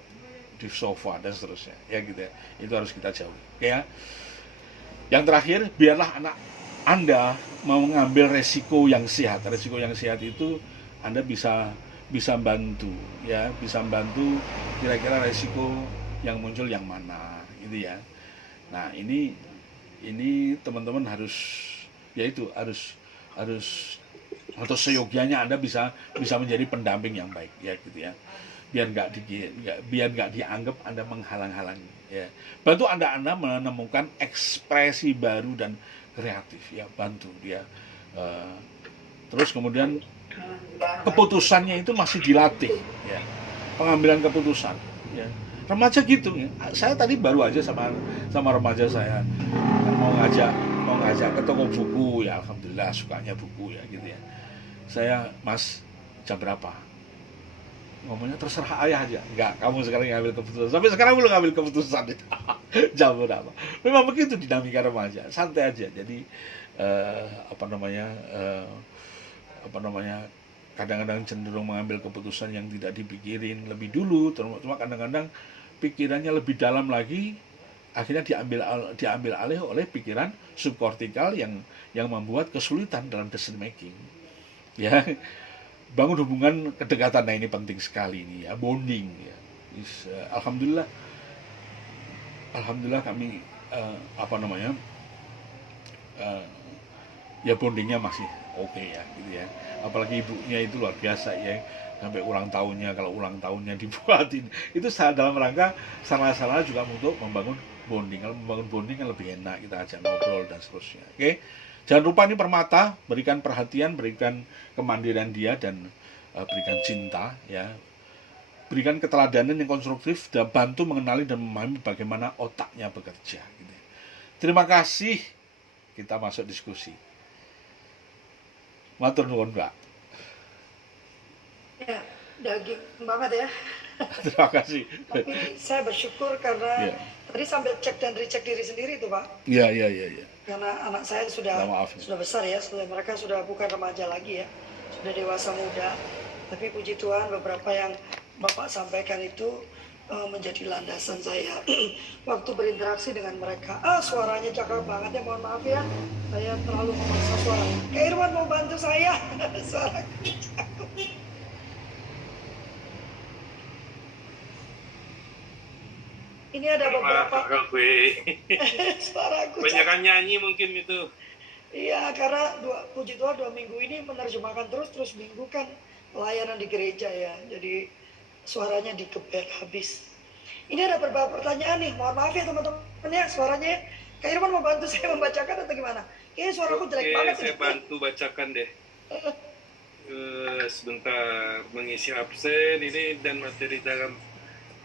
di sofa dan seterusnya ya gitu ya. Itu harus kita jauhi ya. Yang terakhir, biarlah anak Anda mau mengambil resiko yang sehat. Resiko yang sehat itu Anda bisa bantu ya, bisa bantu kira-kira resiko yang muncul yang mana gitu ya. Nah, ini teman-teman harus atau seyogianya Anda bisa menjadi pendamping yang baik ya gitu ya. Biar nggak dianggap Anda menghalang-halangi ya. Bantu Anda menemukan ekspresi baru dan kreatif ya, bantu dia. Terus kemudian keputusannya itu masih dilatih ya, pengambilan keputusan ya. Remaja gitu ya. Saya tadi baru aja sama remaja saya mau ngajak ke toko buku ya, alhamdulillah sukanya buku ya gitu ya. Saya, Mas, jam berapa? Ngomongnya terserah ayah aja. Enggak, kamu sekarang ngambil keputusan. Sampai sekarang belum ngambil keputusan. Jam berapa? Memang begitu dinamika remaja, santai aja. Jadi kadang-kadang cenderung mengambil keputusan yang tidak dipikirin lebih dulu, cuma kadang-kadang pikirannya lebih dalam lagi, akhirnya diambil alih oleh pikiran subkortikal yang membuat kesulitan dalam decision making ya. Bangun hubungan kedekatan, nah ini penting sekali ini ya, bonding ya. Alhamdulillah kami ya bondingnya masih oke ya gitu ya. Apalagi ibunya itu luar biasa ya, sampai ulang tahunnya, kalau ulang tahunnya dibuatin itu dalam rangka sana juga untuk membangun bonding. Kalau membangun bonding kan lebih enak, kita ajak ngobrol dan seterusnya. Oke, jangan lupa ini permata, berikan perhatian, berikan kemandirian dia, dan berikan cinta ya, berikan keteladanan yang konstruktif, dan bantu mengenali dan memahami bagaimana otaknya bekerja gitu. Terima kasih, kita masuk diskusi. Matur nuwun, Mbak. Ya, daging banget ya. Terima kasih. Tapi saya bersyukur karena Ya, tadi sambil cek dan recheck diri sendiri tuh Pak. ya, ya, ya, ya. Karena anak saya Minta maaf ya. sudah besar ya, mereka sudah bukan remaja lagi ya, sudah dewasa muda. Tapi puji Tuhan beberapa yang Bapak sampaikan itu menjadi landasan saya waktu berinteraksi dengan mereka. Suaranya cakep banget ya, mohon maaf ya, saya terlalu memaksa suara. Kak Irwan mau bantu saya, suara cakep. Ini ada beberapa suaraku banyak nyanyi mungkin itu. Iya, karena puji Tuhan 2 minggu ini menerjemahkan terus minggu kan pelayanan di gereja ya. Jadi suaranya dikeber habis. Ini ada beberapa pertanyaan nih. Mohon maaf ya teman-teman ya, suaranya. Kak Irwan mau bantu saya membacakan atau gimana? Kayaknya suaraku jelek banget. Saya bantu bacakan deh. Sebentar, mengisi absen ini dan materi dalam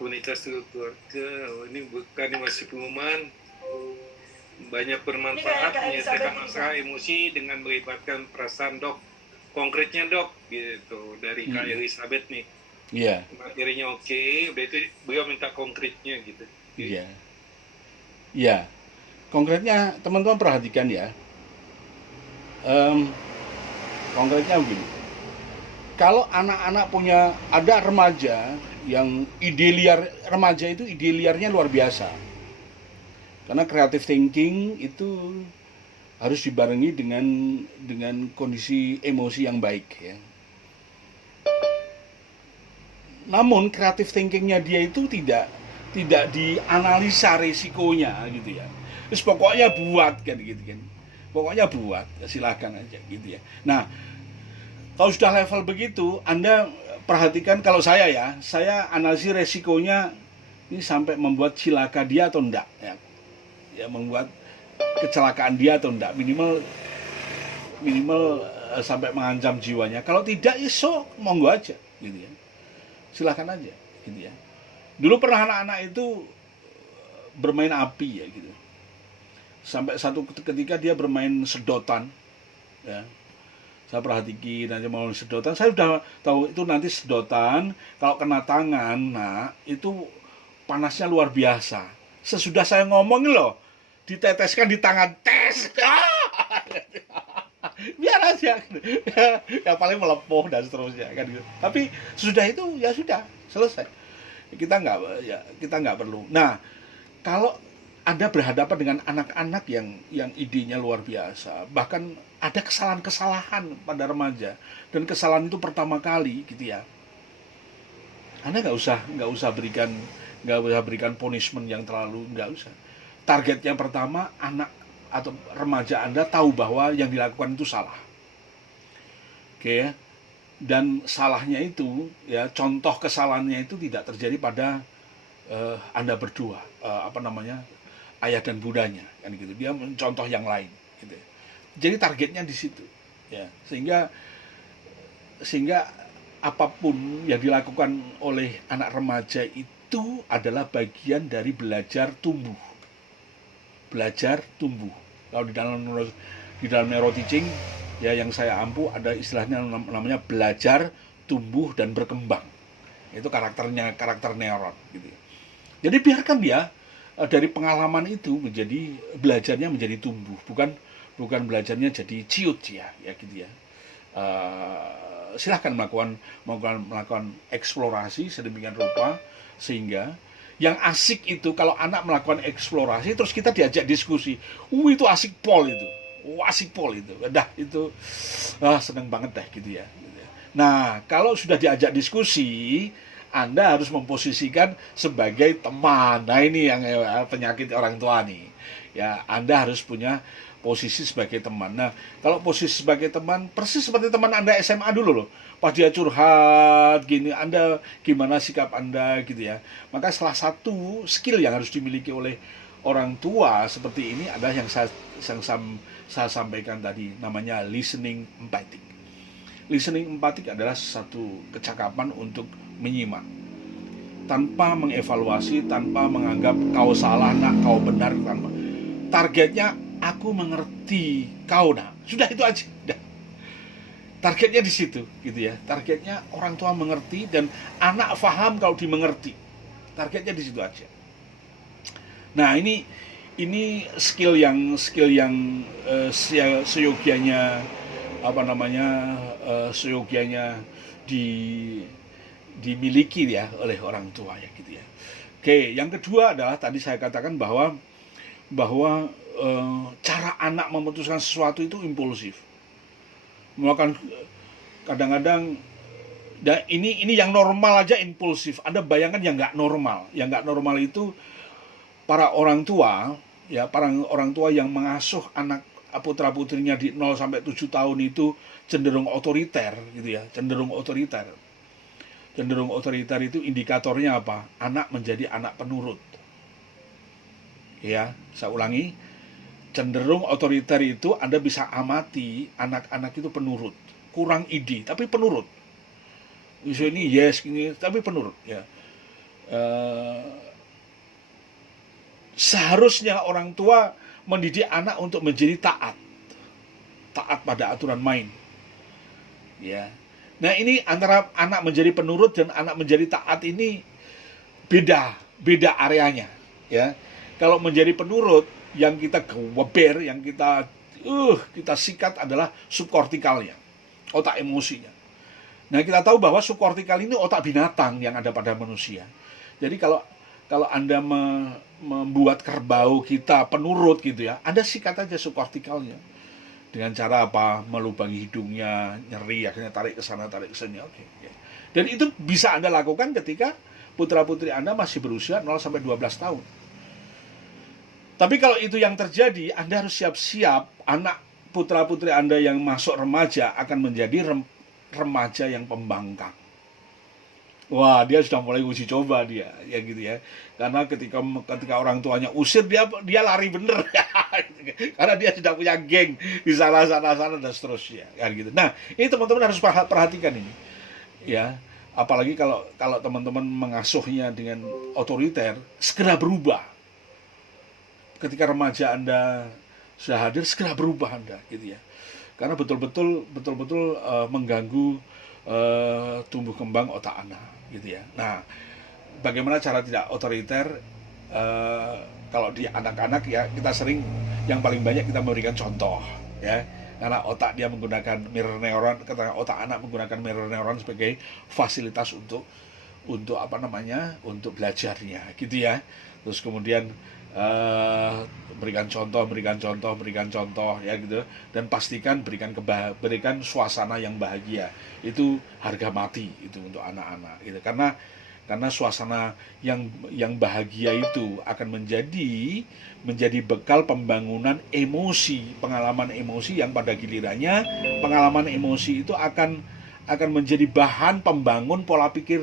komunitas keluarga. Ini bukan, ini masih pengumuman. Banyak bermanfaat menyelesaikan masalah emosi dengan melibatkan perasaan dok. Konkretnya dok, gitu, dari Kak Elizabeth nih. Iya. Materinya oke, berarti beliau minta konkretnya gitu. Iya. Iya. Konkretnya teman-teman perhatikan ya. Konkretnya begini. Kalau anak-anak punya, ada remaja yang ide liar, remaja itu ide liarnya luar biasa. Karena creative thinking itu harus dibarengi dengan kondisi emosi yang baik ya. Namun creative thinkingnya dia itu tidak dianalisa risikonya gitu ya. Terus pokoknya buat kan gitu kan. Pokoknya buat, silakan aja gitu ya. Nah, kalau sudah level begitu, Anda perhatikan, kalau saya analisis resikonya ini sampai membuat cilaka dia atau enggak ya, membuat kecelakaan dia atau enggak, minimal sampai mengancam jiwanya. Kalau tidak, ya monggo aja gitu ya, silakan aja gitu ya. Dulu pernah anak-anak itu bermain api ya gitu, sampai satu ketika dia bermain sedotan ya. Saya perhatikan aja mau sedotan, saya sudah tahu itu nanti sedotan kalau kena tangan, nah itu panasnya luar biasa. Sesudah saya ngomong loh, diteteskan di tangan, tes, biar aja, yang paling melepuh dan seterusnya kan gitu. Tapi sudah itu ya sudah selesai, kita nggak perlu. Nah, kalau Anda berhadapan dengan anak-anak yang idenya luar biasa, bahkan ada kesalahan-kesalahan pada remaja, dan kesalahan itu pertama kali gitu ya, Anda nggak usah berikan punishment yang terlalu, nggak usah. Targetnya pertama, anak atau remaja Anda tahu bahwa yang dilakukan itu salah. Oke ya. Dan salahnya itu ya, contoh kesalahannya itu tidak terjadi pada Anda berdua, ayah dan bundanya kan gitu. Dia mencontoh yang lain gitu. Jadi targetnya di situ ya. Sehingga apapun yang dilakukan oleh anak remaja itu adalah bagian dari belajar tumbuh. Kalau di dalam neuroteaching ya, yang saya ampu ada istilahnya namanya belajar, tumbuh dan berkembang. Itu karakter neuron gitu. Jadi biarkan dia dari pengalaman itu belajarnya menjadi tumbuh, bukan belajarnya jadi ciut ya gitu ya. Silahkan melakukan eksplorasi sedemikian rupa sehingga yang asik itu kalau anak melakukan eksplorasi terus kita diajak diskusi, itu asik pol itu, dah itu seneng banget deh gitu ya. Nah, kalau sudah diajak diskusi, Anda harus memposisikan sebagai teman. Nah, ini yang penyakit orang tua nih ya, Anda harus punya posisi sebagai teman. Nah, kalau posisi sebagai teman, persis seperti teman Anda SMA dulu loh. Pas dia curhat gini, Anda gimana sikap Anda gitu ya. Maka salah satu skill yang harus dimiliki oleh orang tua seperti ini adalah yang saya sampaikan tadi, namanya listening empathic. Listening empathic adalah satu kecakapan untuk menyimak tanpa mengevaluasi, tanpa menganggap kau salah nak, kau benar, tanpa targetnya aku mengerti kau nak, sudah itu aja. Targetnya di situ, gitu ya. Targetnya orang tua mengerti dan anak paham kalau dimengerti. Targetnya di situ aja. Nah, ini skill yang seyogianya seyogianya dimiliki ya oleh orang tua ya, gitu ya. Oke, yang kedua adalah tadi saya katakan bahwa cara anak memutuskan sesuatu itu impulsif. Melakukan kadang-kadang, dan ini yang normal aja impulsif. Ada bayangan yang nggak normal. Yang nggak normal itu para orang tua yang mengasuh anak putra putrinya di 0 sampai 7 tahun itu cenderung otoriter, gitu ya, cenderung otoriter itu indikatornya apa? Anak menjadi anak penurut. Ya, saya ulangi, cenderung otoriter itu Anda bisa amati anak-anak itu penurut, kurang ide tapi penurut. Isu ini yes, ini tapi penurut ya. Seharusnya orang tua mendidik anak untuk menjadi taat pada aturan main. Ya. Nah, ini antara anak menjadi penurut dan anak menjadi taat ini beda areanya, ya. Kalau menjadi penurut, yang kita geber, yang kita sikat adalah subkortikalnya, otak emosinya. Nah, kita tahu bahwa subkortikal ini otak binatang yang ada pada manusia. Jadi kalau Anda membuat kerbau kita penurut, gitu ya, Anda sikat aja subkortikalnya. Dengan cara apa? Melubangi hidungnya, nyeri, akhirnya tarik ke sana, tarik ke sini. Oke. Dan itu bisa Anda lakukan ketika putra-putri Anda masih berusia 0 sampai 12 tahun. Tapi kalau itu yang terjadi, Anda harus siap-siap anak putra-putri Anda yang masuk remaja akan menjadi remaja yang pembangkang. Wah, dia sudah mulai uji coba dia, ya gitu ya. Karena ketika orang tuanya usir, dia lari bener. Karena dia sudah punya geng di sana dan seterusnya, kan gitu. Nah, ini teman-teman harus perhatikan ini. Ya, apalagi kalau teman-teman mengasuhnya dengan otoriter, segera berubah. Ketika remaja Anda sudah hadir, segera berubah Anda, gitu ya. Karena betul-betul mengganggu tumbuh kembang otak anak, gitu ya. Nah, bagaimana cara tidak otoriter? Kalau di anak-anak ya, kita sering, yang paling banyak kita memberikan contoh, ya. Karena otak dia menggunakan mirror neuron, karena otak anak menggunakan mirror neuron sebagai fasilitas untuk belajarnya, gitu ya. Terus kemudian berikan contoh ya gitu, dan pastikan berikan suasana yang bahagia. Itu harga mati itu untuk anak-anak gitu, karena suasana yang bahagia itu akan menjadi bekal pembangunan emosi, pengalaman emosi yang pada gilirannya pengalaman emosi itu akan menjadi bahan pembangun pola pikir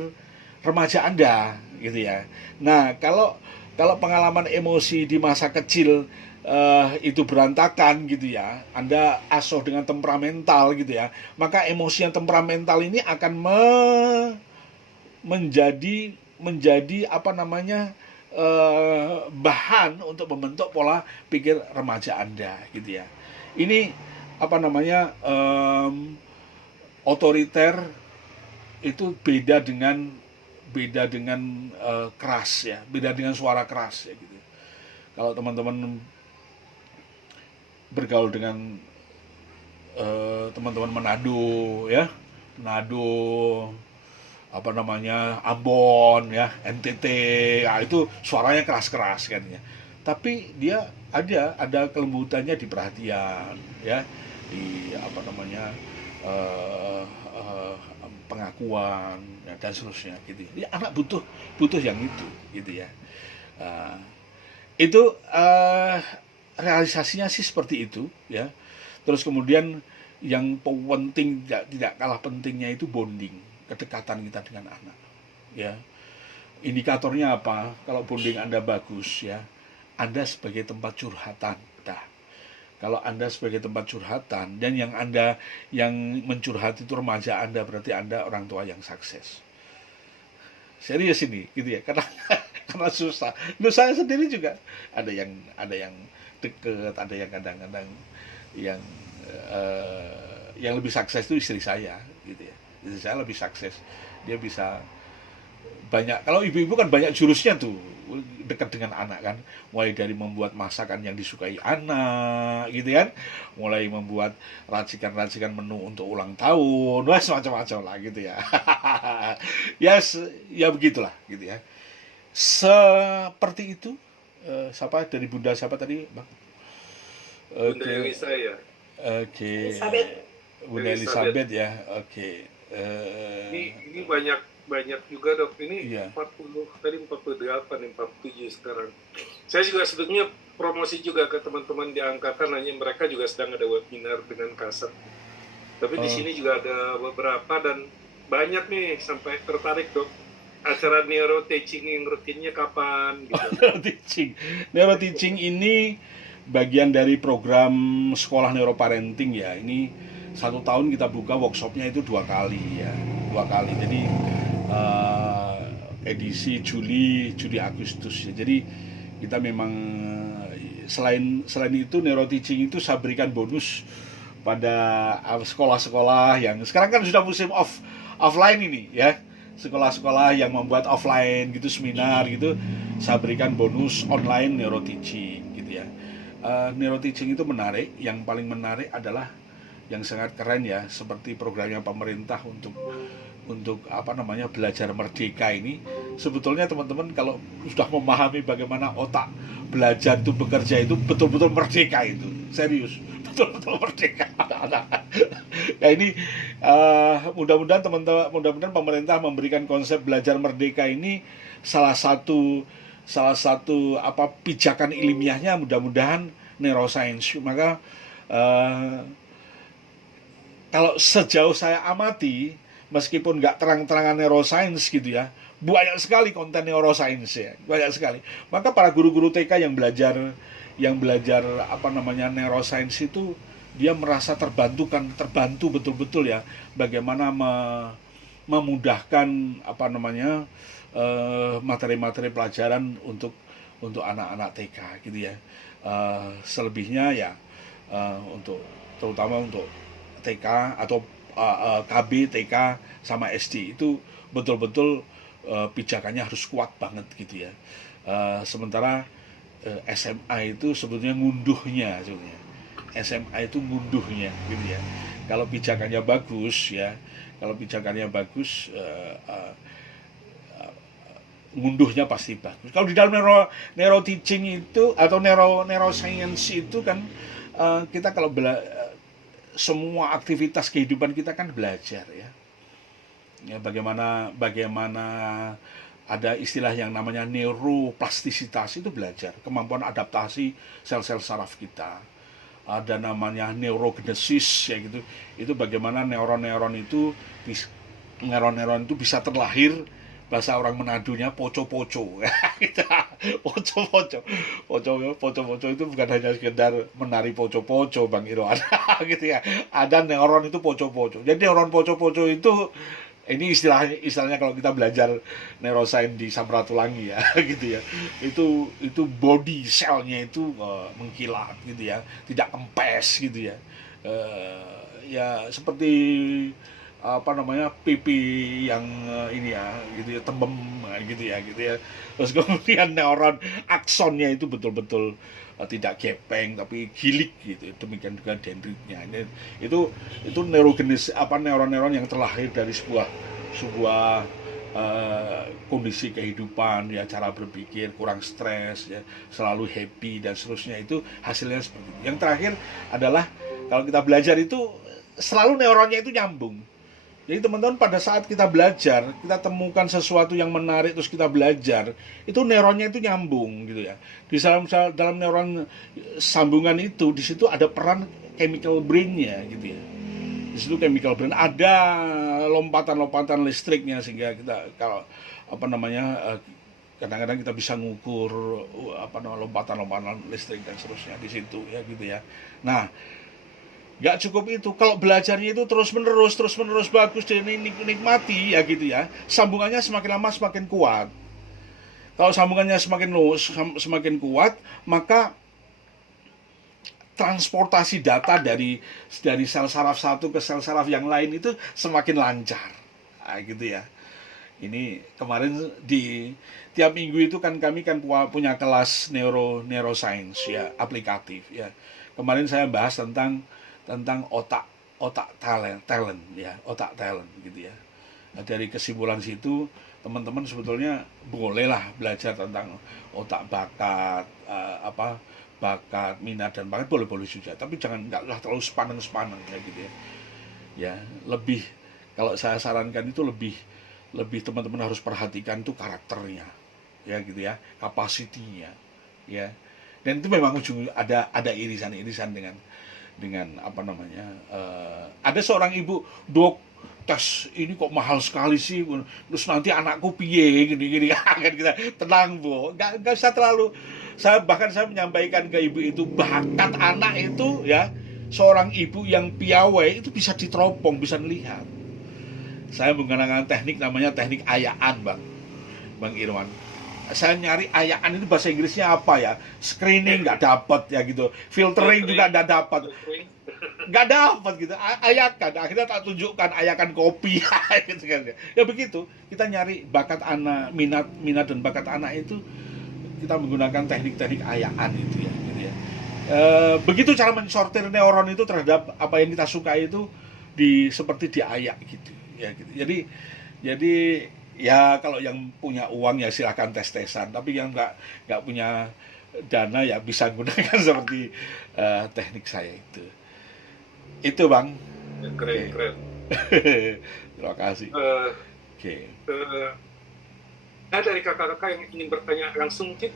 remaja Anda, gitu ya. Nah, kalau pengalaman emosi di masa kecil itu berantakan, gitu ya, Anda asuh dengan temperamental, gitu ya, maka emosi yang temperamental ini akan menjadi bahan untuk membentuk pola pikir remaja Anda, gitu ya. Ini otoriter itu beda dengan keras ya, beda dengan suara keras ya, gitu. Kalau teman-teman bergaul dengan teman-teman Manado ya, Ambon ya, NTT, ya, itu suaranya keras-keras kan ya. Tapi dia ada kelembutannya di perhatian ya, di pengakuan ya, dan seterusnya gitu. Jadi anak butuh yang itu, gitu ya. Itu realisasinya sih seperti itu ya. Terus kemudian yang penting, tidak kalah pentingnya itu bonding, kedekatan kita dengan anak ya. Indikatornya apa? Kalau bonding Anda bagus ya, Anda sebagai tempat curhatan. Kalau Anda sebagai tempat curhatan dan yang mencurhat itu remaja Anda, berarti Anda orang tua yang sukses. Serius ini, gitu ya. Karena susah. Lu saya sendiri juga ada yang deket, ada yang kadang-kadang yang yang lebih sukses itu istri saya gitu ya. Istri saya lebih sukses, dia bisa banyak. Kalau ibu-ibu kan banyak jurusnya tuh, dekat dengan anak kan, mulai dari membuat masakan yang disukai anak gitu kan, mulai membuat racikan-racikan menu untuk ulang tahun, wah semacam-macam lah gitu ya. Ya begitulah gitu ya, seperti itu. Siapa dari Bunda siapa tadi Bang? Bunda Elisa ya. Oke. Elizabeth. Bunda Elizabeth ya. Ini banyak juga Dok. Ini Iya. 40 tadi 48 47 sekarang. Saya juga sebetulnya promosi juga ke teman-teman di angkatan, hanya mereka juga sedang ada webinar dengan kasat. Tapi di sini juga ada beberapa dan banyak nih sampai tertarik Dok. Acara neuro teaching yang rutinnya kapan gitu. Neuro teaching ini bagian dari program sekolah neuroparenting ya. Ini 1 tahun kita buka workshopnya itu 2 kali ya, 2 kali. Jadi edisi Juli Agustus ya. Jadi kita memang selain itu neuro teaching itu saya berikan bonus pada sekolah-sekolah yang sekarang kan sudah musim offline ini ya. Sekolah-sekolah yang membuat offline gitu, seminar gitu, saya berikan bonus online neuro teaching gitu ya. Neuro teaching itu menarik. Yang paling menarik adalah yang sangat keren ya, seperti programnya pemerintah untuk apa namanya, belajar merdeka ini. Sebetulnya teman-teman kalau sudah memahami bagaimana otak belajar itu bekerja itu betul-betul merdeka, itu serius betul-betul merdeka. Ya ini mudah-mudahan teman-teman, mudah-mudahan pemerintah memberikan konsep belajar merdeka ini salah satu apa pijakan ilmiahnya, mudah-mudahan neuroscience. Maka kalau sejauh saya amati, meskipun nggak terang-terangan neuroscience gitu ya, banyak sekali konten neuroscience ya, banyak sekali. Maka para guru-guru TK yang belajar apa namanya neuroscience itu, dia merasa terbantu betul-betul ya, bagaimana memudahkan apa namanya materi-materi pelajaran untuk anak-anak TK gitu ya. Selebihnya ya terutama untuk TK atau KB, TK sama SD itu betul-betul pijakannya harus kuat banget gitu ya. Sementara SMA itu sebetulnya ngunduhnya sebenarnya. SMA itu ngunduhnya gitu ya. Kalau pijakannya bagus ya, ngunduhnya pasti bagus. Kalau di dalam neuro teaching itu atau neuroscience itu kan kita kalau semua aktivitas kehidupan kita kan belajar ya. Ya bagaimana ada istilah yang namanya neuroplastisitas, itu belajar kemampuan adaptasi sel-sel saraf kita. Ada namanya neurogenesis ya gitu. Itu bagaimana neuron-neuron itu bisa terlahir, bahasa orang Manadunya poco-poco. Poco-poco itu bukan hanya sekedar menari poco-poco Bang Irwan gitu ya. Ada neuron itu poco-poco. Jadi neuron poco-poco itu, ini istilahnya kalau kita belajar neuroscience di Samratulangi ya gitu ya, itu body selnya itu mengkilat gitu ya, tidak kempes gitu ya, ya seperti apa namanya pipi yang ini ya gitu ya, tembem gitu ya. Terus kemudian neuron aksonnya itu betul-betul tidak gepeng tapi gilik gitu. Demikian juga dendritnya. Itu neurogenesis, apa neuron-neuron yang terlahir dari sebuah kondisi kehidupan ya, cara berpikir, kurang stres ya, selalu happy dan seterusnya. Itu hasilnya seperti itu. Yang terakhir adalah kalau kita belajar itu selalu neuronnya itu nyambung. Jadi teman-teman, pada saat kita belajar, kita temukan sesuatu yang menarik terus kita belajar, itu neuronnya itu nyambung gitu ya. Di dalam neuron sambungan itu, di situ ada peran chemical brain-nya gitu ya. Di situ chemical brain, ada lompatan-lompatan listriknya, sehingga kita kalau apa namanya kadang-kadang kita bisa ngukur apa namanya lompatan-lompatan listrik dan seterusnya di situ ya gitu ya. Nah, nggak cukup itu, kalau belajarnya itu terus-menerus bagus dan nikmati ya gitu ya, sambungannya semakin lama semakin kuat. Kalau sambungannya semakin kuat, maka transportasi data dari sel saraf satu ke sel saraf yang lain itu semakin lancar. Nah, gitu ya. Ini kemarin di tiap minggu itu kan kami kan punya kelas neuroscience ya, aplikatif ya. Kemarin saya bahas tentang otak talent ya, otak talent gitu ya. Nah, dari kesimpulan situ teman-teman sebetulnya bolehlah belajar tentang otak bakat, bakat, minat dan bakat boleh-boleh saja, tapi nggak terlalu sepaneng ya gitu ya. Ya, lebih kalau saya sarankan itu lebih teman-teman harus perhatikan tuh karakternya, ya gitu ya, kapasitinya, ya. Dan itu memang ada irisan-irisan dengan apa namanya, ada seorang ibu, "Dok, tes ini kok mahal sekali sih, terus nanti anakku piye gini kan kita." Tenang Bu, nggak usah terlalu. Saya menyampaikan ke ibu itu, bakat anak itu ya, seorang ibu yang piawai itu bisa diteropong, bisa melihat. Saya menggunakan teknik namanya teknik ayaan, Bang Irwan. Saya nyari ayaan itu bahasa Inggrisnya apa ya? Screening nggak dapat ya gitu, filtering juga nggak dapat gitu. Ayakan, akhirnya tak tunjukkan ayakan kopi gitu kan. Ya begitu, kita nyari bakat anak, minat dan bakat anak itu kita menggunakan teknik-teknik ayaan itu ya, gitu ya. Begitu cara mensortir neuron itu terhadap apa yang kita suka itu seperti diayak gitu ya gitu. Jadi ya kalau yang punya uang ya silahkan tes-tesan, tapi yang nggak punya dana ya bisa gunakan seperti teknik saya itu Bang. Keren. Terima kasih. Oke. Saya dari kakak-kakak yang ingin bertanya langsung mungkin.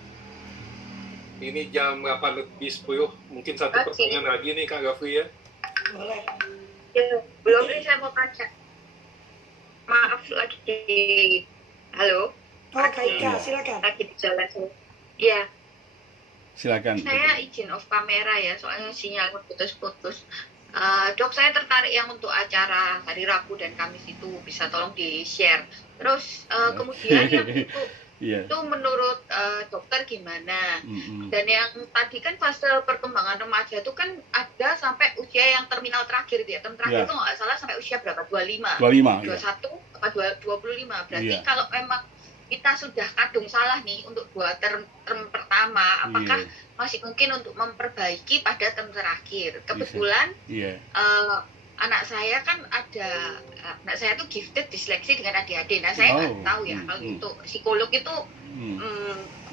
Ini jam 8:10, mungkin satu pertanyaan lagi nih Kak Gafri ya. Boleh. Ya, belum nih saya mau baca. Maaf lagi. Halo. Oh, Kak Ika, silakan. Lagi di jalan. Iya. Silakan. Saya izin off kamera ya, soalnya sinyal putus-putus. Dok, saya tertarik yang untuk acara hari Rabu dan Kamis itu, bisa tolong di-share. Terus kemudian yang itu menurut dokter gimana? Dan yang tadi kan fase perkembangan remaja itu kan ada sampai usia yang terminal terakhir gitu ya. Terakhir itu nggak salah sampai usia berapa? 25, 21, apa 25. Berarti kalau memang kita sudah kadung salah nih untuk 2 term pertama, apakah masih mungkin untuk memperbaiki pada term terakhir? Kebetulan anak saya kan anak saya tuh gifted disleksi dengan ADHD. Nah, saya nggak tahu ya kalau untuk psikolog itu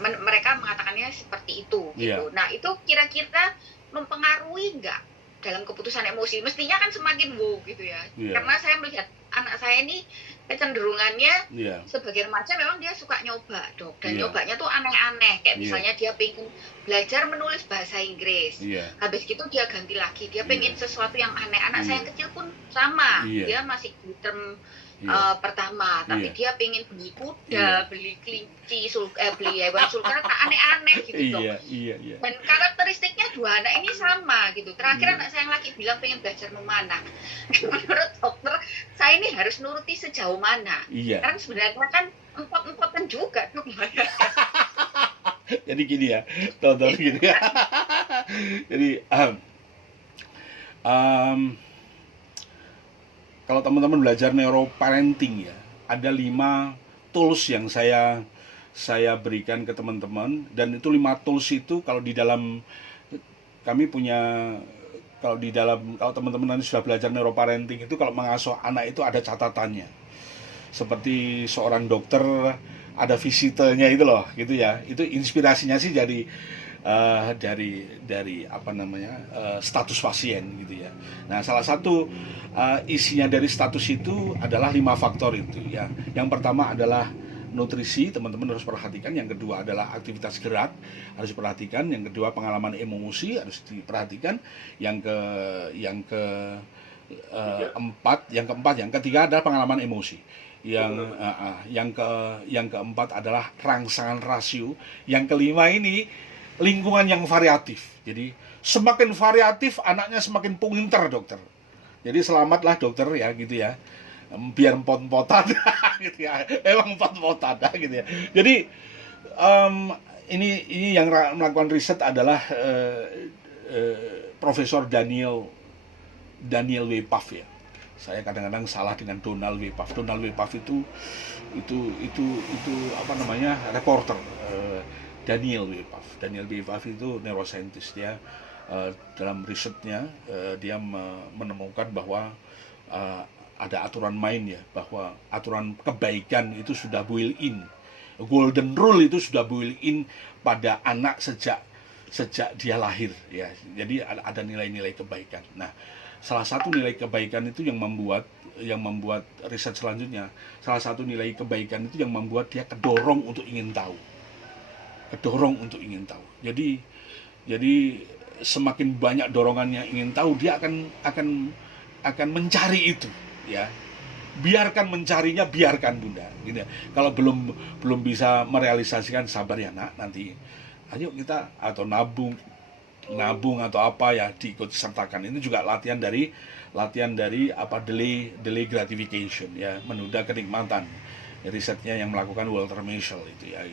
mereka mengatakannya seperti itu gitu. Nah, itu kira-kira mempengaruhi nggak dalam keputusan emosi? Mestinya kan semakin gitu ya. Karena saya melihat anak saya ini kecenderungannya sebagai remaja memang dia suka nyoba, Dok. Dan nyobanya tuh aneh-aneh. Kayak misalnya dia pengen belajar menulis bahasa Inggris. Habis gitu dia ganti lagi. Dia pengen sesuatu yang aneh. Anak saya yang kecil pun sama. Dia masih di term pertama. Tapi dia pengen beli kuda, beli kelinci, beli hewan sulkara, aneh-aneh gitu, Dok. Dan karakteristiknya 2 anak ini sama gitu. Terakhir anak saya yang laki bilang pengen belajar memanah. Menurut dokter, saya ini harus nuruti sejauh mana? Karena sebenarnya kan empot-empotan juga, Dok. Jadi gini ya, tonton gini ya. Jadi kalau teman-teman belajar neuroparenting ya, ada 5 tools yang saya berikan ke teman-teman, dan itu 5 tools itu kalau di dalam kami punya, kalau teman-teman nanti sudah belajar neuroparenting itu, kalau mengasuh anak itu ada catatannya. Seperti seorang dokter ada visitenya itu loh, gitu ya. Itu inspirasinya sih dari apa namanya, status pasien gitu ya. Nah, salah satu isinya dari status itu adalah 5 faktor itu ya. Yang pertama adalah nutrisi, teman-teman harus perhatikan. Yang kedua adalah aktivitas gerak, harus diperhatikan. Yang kedua pengalaman emosi harus diperhatikan. Yang ketiga adalah pengalaman emosi. Yang keempat adalah rangsangan rasio. Yang kelima ini lingkungan yang variatif. Jadi semakin variatif anaknya semakin pintar, dokter. Jadi selamatlah dokter ya gitu ya. Biar empot-empotan gitu ya. Emang empot-empotan gitu ya. Jadi ini yang melakukan riset adalah Profesor Daniel W. Pfaff ya. Saya kadang-kadang salah dengan Donald W. Pfaff. Donald W. Pfaff itu apa namanya, reporter. Daniel W. Pfaff itu neuroscientist ya. Dalam risetnya dia menemukan bahwa ada aturan main ya, bahwa aturan kebaikan itu sudah built in. Golden rule itu sudah built in pada anak sejak dia lahir ya. Jadi ada nilai-nilai kebaikan. Nah, salah satu nilai kebaikan itu yang membuat riset selanjutnya, salah satu nilai kebaikan itu yang membuat dia kedorong untuk ingin tahu. Jadi semakin banyak dorongannya ingin tahu, dia akan mencari itu ya. Biarkan mencarinya, biarkan Bunda gitu ya. Kalau belum bisa merealisasikan, sabar ya Nak, nanti ayo kita atau nabung atau apa ya, diikut sertakan. Ini juga latihan dari apa, delay gratification ya, menunda kenikmatan. Risetnya yang melakukan Walter Mischel itu ya,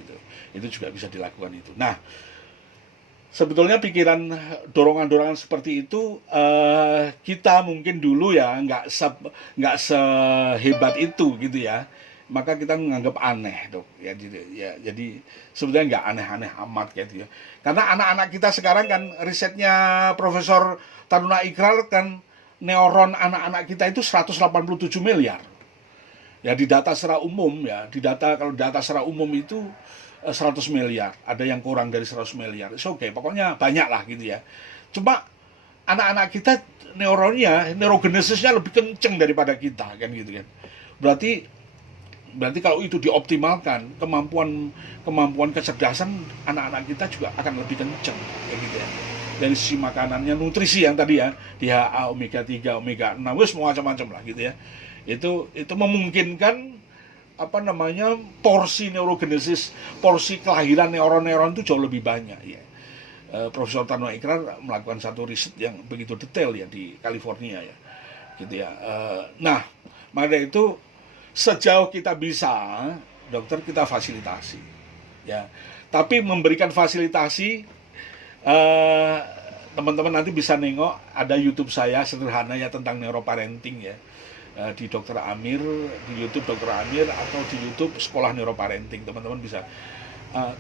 itu juga bisa dilakukan itu. Nah, sebetulnya pikiran dorongan-dorongan seperti itu kita mungkin dulu ya nggak sehebat itu gitu ya, maka kita menganggap aneh Dok ya. Jadi sebetulnya nggak aneh-aneh amat gitu ya, karena anak-anak kita sekarang kan, risetnya Profesor Taruna Ikrar kan, neuron anak-anak kita itu 187 miliar ya, di data secara umum ya. Kalau data secara umum itu 100 miliar, ada yang kurang dari 100 miliar. Oke, pokoknya banyak lah gitu ya. Cuma anak-anak kita neurogenesisnya lebih kenceng daripada kita kan gitu kan. Berarti kalau itu dioptimalkan, kemampuan kecerdasan anak-anak kita juga akan lebih kenceng kayak gitu ya. Dari sisi makanannya, nutrisi yang tadi ya, DHA, omega 3, omega 6, wis macam-macam lah gitu ya. Itu memungkinkan apa namanya, porsi neurogenesis, porsi kelahiran neuron-neuron itu jauh lebih banyak ya. Profesor Taruna Ikrar melakukan satu riset yang begitu detail ya di California ya, gitu ya. Nah, maka itu sejauh kita bisa, dokter, kita fasilitasi ya. Tapi memberikan fasilitasi, teman-teman nanti bisa nengok, ada YouTube saya sederhana ya tentang neuroparenting ya. Di Dr. Amir, di YouTube Dr. Amir, atau di YouTube Sekolah Neuroparenting. Teman-teman bisa,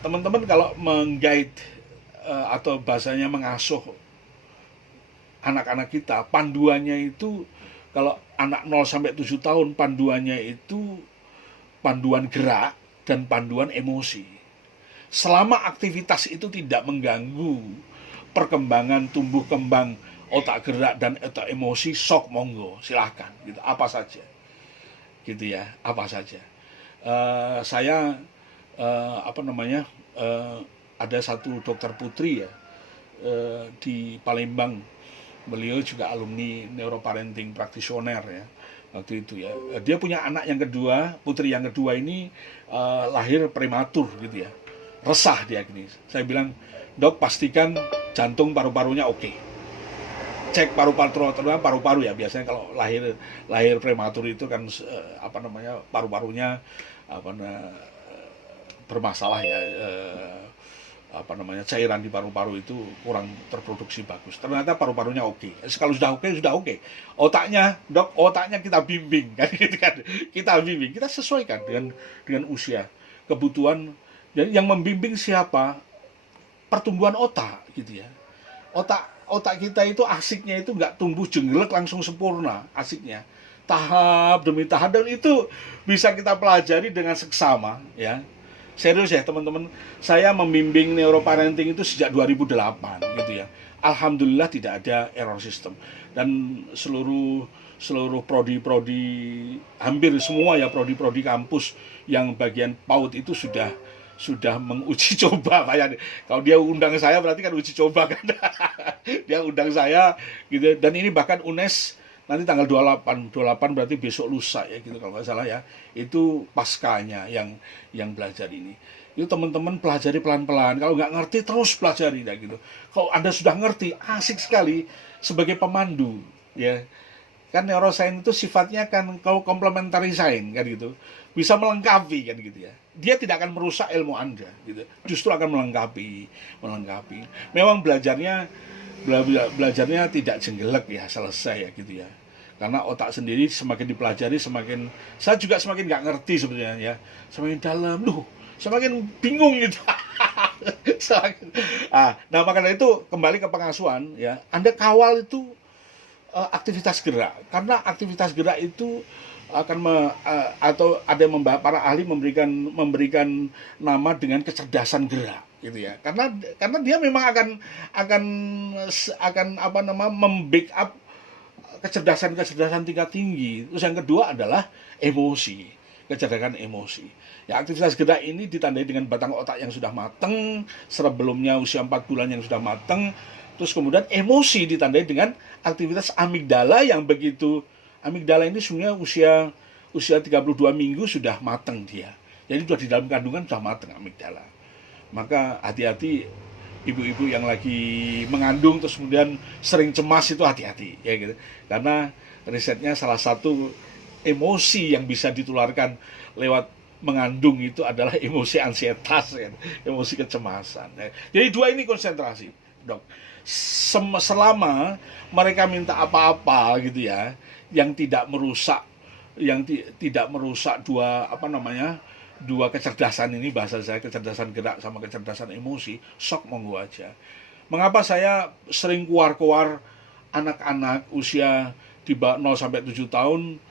teman-teman kalau mengguide atau bahasanya mengasuh anak-anak kita, panduannya itu, kalau anak 0 sampai 7 tahun, panduannya itu panduan gerak dan panduan emosi. Selama aktivitas itu tidak mengganggu perkembangan tumbuh kembang otak gerak dan otak emosi, sok monggo, silahkan gitu, apa saja gitu ya, apa saja. Saya ada satu dokter putri ya, di Palembang, beliau juga alumni neuroparenting practitioner ya waktu itu ya. Dia punya anak yang kedua, putri yang kedua ini lahir prematur gitu ya, resah dia gini. Saya bilang, Dok, pastikan jantung paru-parunya oke. Cek paru-paru ya, biasanya kalau lahir prematur itu kan paru-parunya bermasalah ya, cairan di paru-paru itu kurang terproduksi bagus. Ternyata paru-parunya oke. Kalau sudah oke. Otaknya, Dok, kita bimbing kan gitu kan. Kita sesuaikan dengan usia, kebutuhan. Jadi yang membimbing siapa? Pertumbuhan otak gitu ya. Otak kita itu asiknya itu nggak tumbuh jenggelek langsung sempurna, asiknya tahap demi tahap, dan itu bisa kita pelajari dengan seksama ya. Serius ya teman-teman, saya membimbing neuroparenting itu sejak 2008 gitu ya. Alhamdulillah tidak ada error system, dan seluruh prodi, hampir semua ya prodi kampus yang bagian PAUD itu sudah menguji coba kayak, kalau dia undang saya berarti kan uji coba kan. Dia undang saya gitu, dan ini bahkan UNES nanti tanggal 28 berarti besok lusa ya gitu kalau nggak salah ya, itu paskanya yang belajar ini. Itu teman-teman pelajari pelan-pelan, kalau nggak ngerti terus pelajari ya gitu. Kalau Anda sudah ngerti, asik sekali sebagai pemandu ya. Kan neuroscience itu sifatnya kan complementary science kan gitu. Bisa melengkapi kan gitu ya. Dia tidak akan merusak ilmu Anda gitu. Justru akan melengkapi. Memang belajarnya tidak jenggelek ya, selesai ya gitu ya. Karena otak sendiri semakin dipelajari saya juga semakin nggak ngerti sebenarnya ya, semakin dalam semakin bingung gitu. Nah makanya itu kembali ke pengasuhan ya, Anda kawal itu aktivitas gerak, karena aktivitas gerak itu atau ada yang para ahli memberikan nama dengan kecerdasan gerak gitu ya, karena dia memang akan membackup kecerdasan tingkat tinggi. Terus yang kedua adalah emosi, kecerdasan emosi. Ya, aktivitas gerak ini ditandai dengan batang otak yang sudah matang, sebelumnya usia 4 bulan yang sudah matang. Terus kemudian emosi ditandai dengan aktivitas amigdala yang begitu. Amigdala ini sebenarnya usia 32 minggu sudah matang dia. Jadi sudah di dalam kandungan sudah matang amigdala. Maka hati-hati ibu-ibu yang lagi mengandung terus kemudian sering cemas, itu hati-hati ya gitu. Karena risetnya salah satu emosi yang bisa ditularkan lewat mengandung itu adalah emosi ansietas ya, emosi kecemasan ya. Jadi dua ini konsentrasi, Dok. Selama mereka minta apa-apa gitu ya, yang tidak merusak dua kecerdasan ini, bahasa saya kecerdasan gerak sama kecerdasan emosi, sok monggo aja. Mengapa saya sering keluar anak-anak usia di bawah 0 sampai 7 tahun,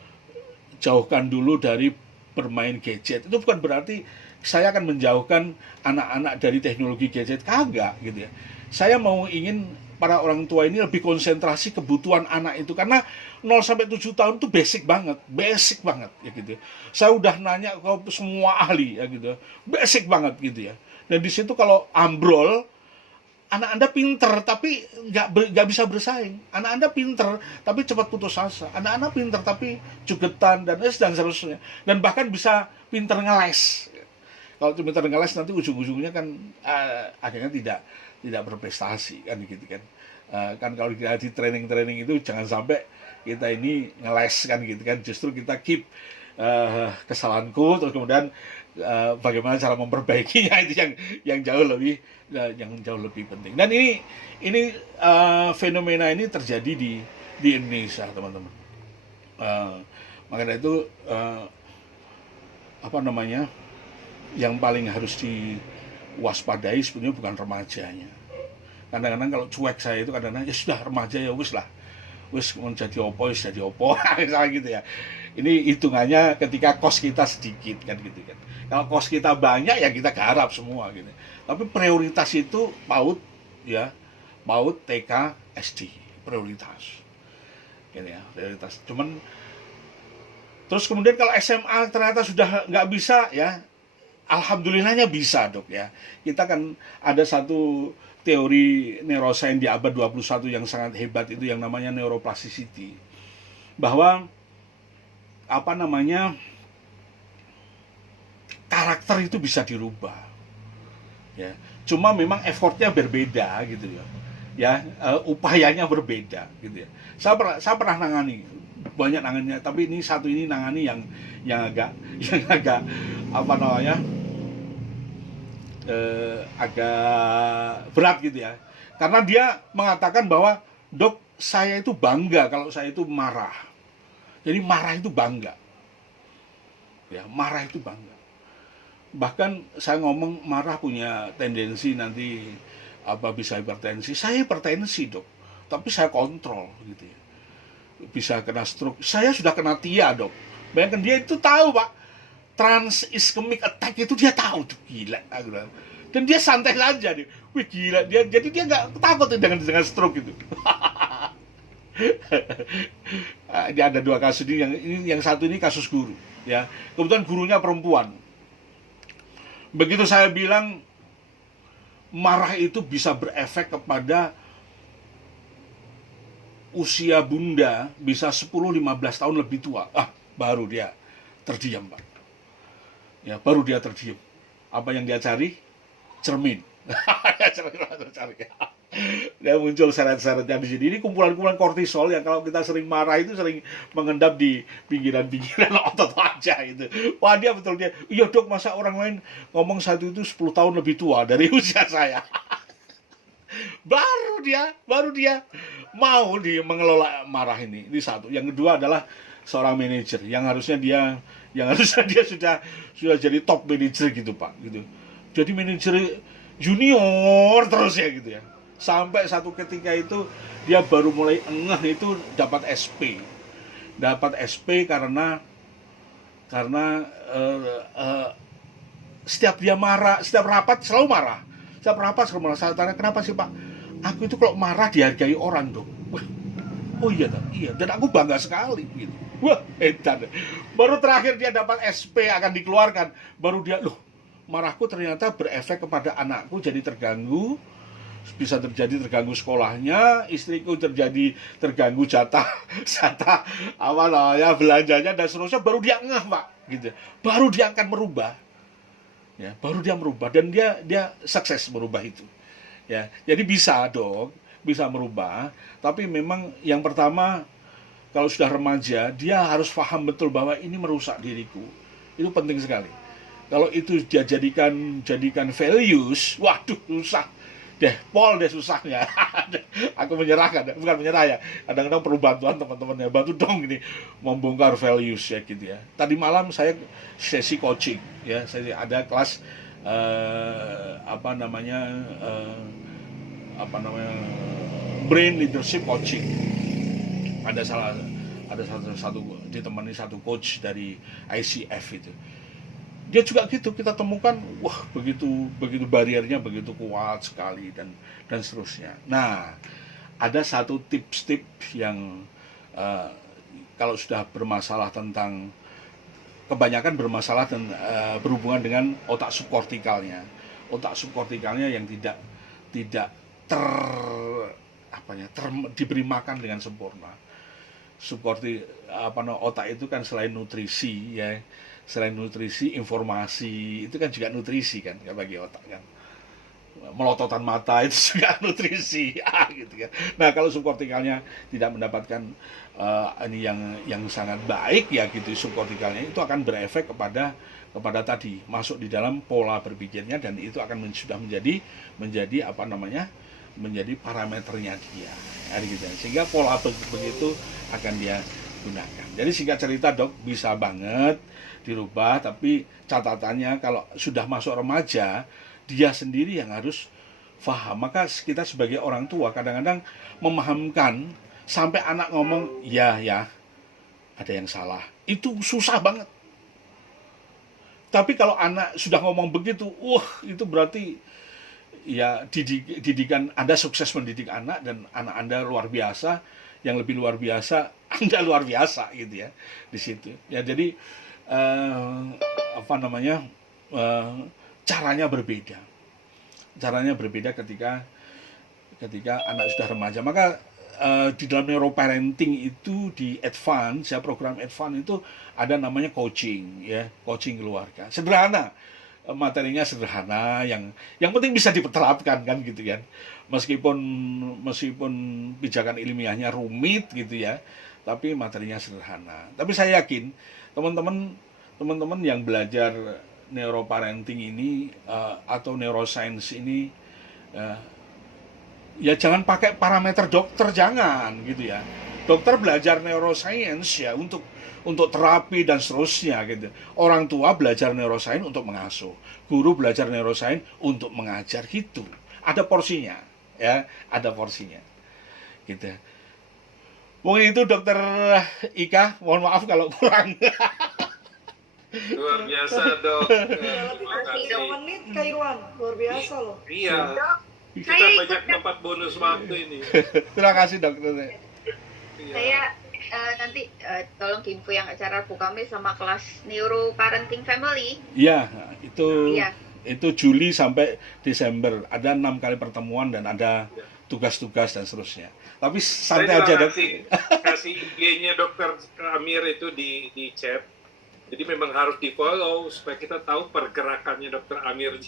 jauhkan dulu dari bermain gadget. Itu bukan berarti saya akan menjauhkan anak-anak dari teknologi gadget, kagak gitu ya. Saya ingin para orang tua ini lebih konsentrasi kebutuhan anak itu, karena 0 sampai 7 tahun itu basic banget ya gitu. Saya udah nanya ke semua ahli ya gitu. Basic banget gitu ya. Dan di situ kalau ambrol, anak Anda pinter tapi nggak bisa bersaing. Anak Anda pinter tapi cepat putus asa. Anak Anda pinter tapi jugetan dan seterusnya. Dan bahkan bisa pinter ngeles. Kalau pinter ngeles nanti ujung-ujungnya kan akhirnya tidak berprestasi kan gitu kan. Kan kalau kita di training itu jangan sampai kita ini ngeles kan gitu kan, justru kita keep kesalahanku, terus kemudian bagaimana cara memperbaikinya, itu yang jauh lebih penting. Dan ini fenomena ini terjadi di Indonesia, teman-teman. Makanya itu yang paling harus diwaspadai sebenarnya bukan remajanya. Kadang-kadang kalau cuek saya itu kadang-kadang ya sudah remaja ya wis mau jadi opo misalnya gitu ya. Ini hitungannya ketika kos kita sedikit kan gitu kan. Kalau kos kita banyak ya kita garap semua gitu. Tapi prioritas itu PAUD ya, PAUD, TK, SD prioritas. Gini ya, prioritas. Cuman terus kemudian kalau SMA ternyata sudah nggak bisa ya, alhamdulillahnya bisa, Dok ya. Kita kan ada satu teori neuroscience di abad 21 yang sangat hebat, itu yang namanya neuroplasticity. Bahwa karakter itu bisa dirubah. Ya, cuma memang effortnya berbeda gitu ya. Ya, upayanya berbeda gitu ya. Saya pernah nangani, banyak nangannya, tapi ini nangani yang agak agak berat gitu ya, karena dia mengatakan bahwa dok, saya itu bangga kalau saya itu marah, jadi marah itu bangga ya, marah itu bangga. Bahkan saya ngomong marah punya tendensi nanti bisa hipertensi. Saya hipertensi, Dok, tapi saya kontrol gitu ya, bisa kena stroke. Saya sudah kena TIA, Dok. Bayangkan, dia itu tahu, Pak, trans ischemic attack itu dia tahu tuh, gila. Dan dia santai saja nih. Wih, gila dia. Jadi dia nggak takut dengan stroke itu. Ini ada dua kasus ini, yang satu ini kasus guru ya. Kebetulan gurunya perempuan. Begitu saya bilang marah itu bisa berefek kepada usia bunda, bisa 10-15 tahun lebih tua. Baru dia terdiam, Pak. Ya, baru dia terdiam. Apa yang dia cari? Cermin. Ya muncul seret-seretnya di sini. Ini kumpulan-kumpulan kortisol yang kalau kita sering marah itu sering mengendap di pinggiran-pinggiran otot wajah itu. Wah dia betul dia. Iya dok, masa orang lain ngomong satu itu 10 tahun lebih tua dari usia saya. baru dia mau mengelola marah ini. Ini satu. Yang kedua adalah seorang manajer yang harusnya dia sudah jadi top manajer gitu Pak gitu. Jadi manajer junior terus ya gitu ya. Sampai satu ketika itu dia baru mulai engeh itu dapat SP. Dapat SP karena setiap dia marah, setiap rapat selalu marah. Setiap rapat selalu marah. Saya tanya, kenapa sih Pak? Aku itu kalau marah dihargai orang dong. Wah, oh iya, iya. Dan aku bangga sekali gitu. Wah, edan. Baru terakhir dia dapat SP akan dikeluarkan, baru dia, loh, marahku ternyata berefek kepada anakku jadi terganggu, bisa terjadi terganggu sekolahnya, istriku terganggu jatah apa namanya belanjanya dan seterusnya. Baru dia ngeh Pak, gitu. Baru dia akan merubah, ya, baru dia merubah dan dia sukses merubah itu, ya. Jadi bisa dong, bisa merubah, tapi memang yang pertama kalau sudah remaja, dia harus paham betul bahwa ini merusak diriku. Itu penting sekali. Kalau itu dia jadikan values, waduh susah. Pol susahnya. Aku menyerahkan, bukan menyerah ya. Kadang-kadang perlu bantuan teman-teman ya. Bantu dong ini membongkar values ya gitu ya. Tadi malam saya sesi coaching ya. Saya ada kelas brain leadership coaching. Ada satu ditemani satu coach dari ICF itu. Dia juga gitu, kita temukan, wah begitu bariernya begitu kuat sekali dan seterusnya. Nah, ada satu tips-tips yang kalau sudah bermasalah tentang, kebanyakan bermasalah dan berhubungan dengan otak subkortikalnya yang tidak diberi makan dengan sempurna. Otak itu kan selain nutrisi ya, informasi itu kan juga nutrisi kan bagi otak kan. Melototan mata itu juga nutrisi gitu kan. Nah kalau subkortikalnya tidak mendapatkan ini yang sangat baik ya gitu, subkortikalnya itu akan berefek kepada tadi masuk di dalam pola berpikirnya, dan itu akan sudah menjadi parameternya dia, gitu. Sehingga pola begitu akan dia gunakan. Jadi singkat cerita dok, bisa banget dirubah, tapi catatannya kalau sudah masuk remaja, dia sendiri yang harus paham. Maka kita sebagai orang tua kadang-kadang memahamkan sampai anak ngomong ya ada yang salah, itu susah banget. Tapi kalau anak sudah ngomong begitu, itu berarti ya didikan Anda sukses mendidik anak, dan anak Anda luar biasa. Yang lebih luar biasa, Anda luar biasa gitu ya di situ. Ya jadi caranya berbeda. Caranya berbeda ketika anak sudah remaja. Maka di dalam neuroparenting itu di advance ya, program advance itu ada namanya coaching ya, coaching keluarga. Sederhana, materinya sederhana, yang penting bisa diterapkan kan gitu kan. Meskipun pijakan ilmiahnya rumit gitu ya, tapi materinya sederhana. Tapi saya yakin teman-teman yang belajar neuroparenting ini atau neuroscience ini ya jangan pakai parameter dokter, jangan gitu ya. Dokter belajar neuroscience ya untuk terapi dan seterusnya gitu. Orang tua belajar neuroscience untuk mengasuh, guru belajar neuroscience untuk mengajar gitu. Ada porsinya ya, ada porsinya gitu. Mungkin itu Dokter Ika, mohon maaf kalau kurang. Luar biasa dok. Terima kasih. 3 menit Kak Irwan, luar biasa loh. Iya. Kita banyak dapat bonus waktu ini. Terima kasih dokter. Saya nanti tolong info yang acara Bu Kamis sama kelas Neuro Parenting Family. Iya, itu Juli sampai Desember. Ada 6 kali pertemuan dan ada tugas-tugas dan seterusnya. Tapi santai aja dok. Kasih IG-nya Dokter Amir itu di chat. Jadi memang harus di follow supaya kita tahu pergerakannya Dokter Amir.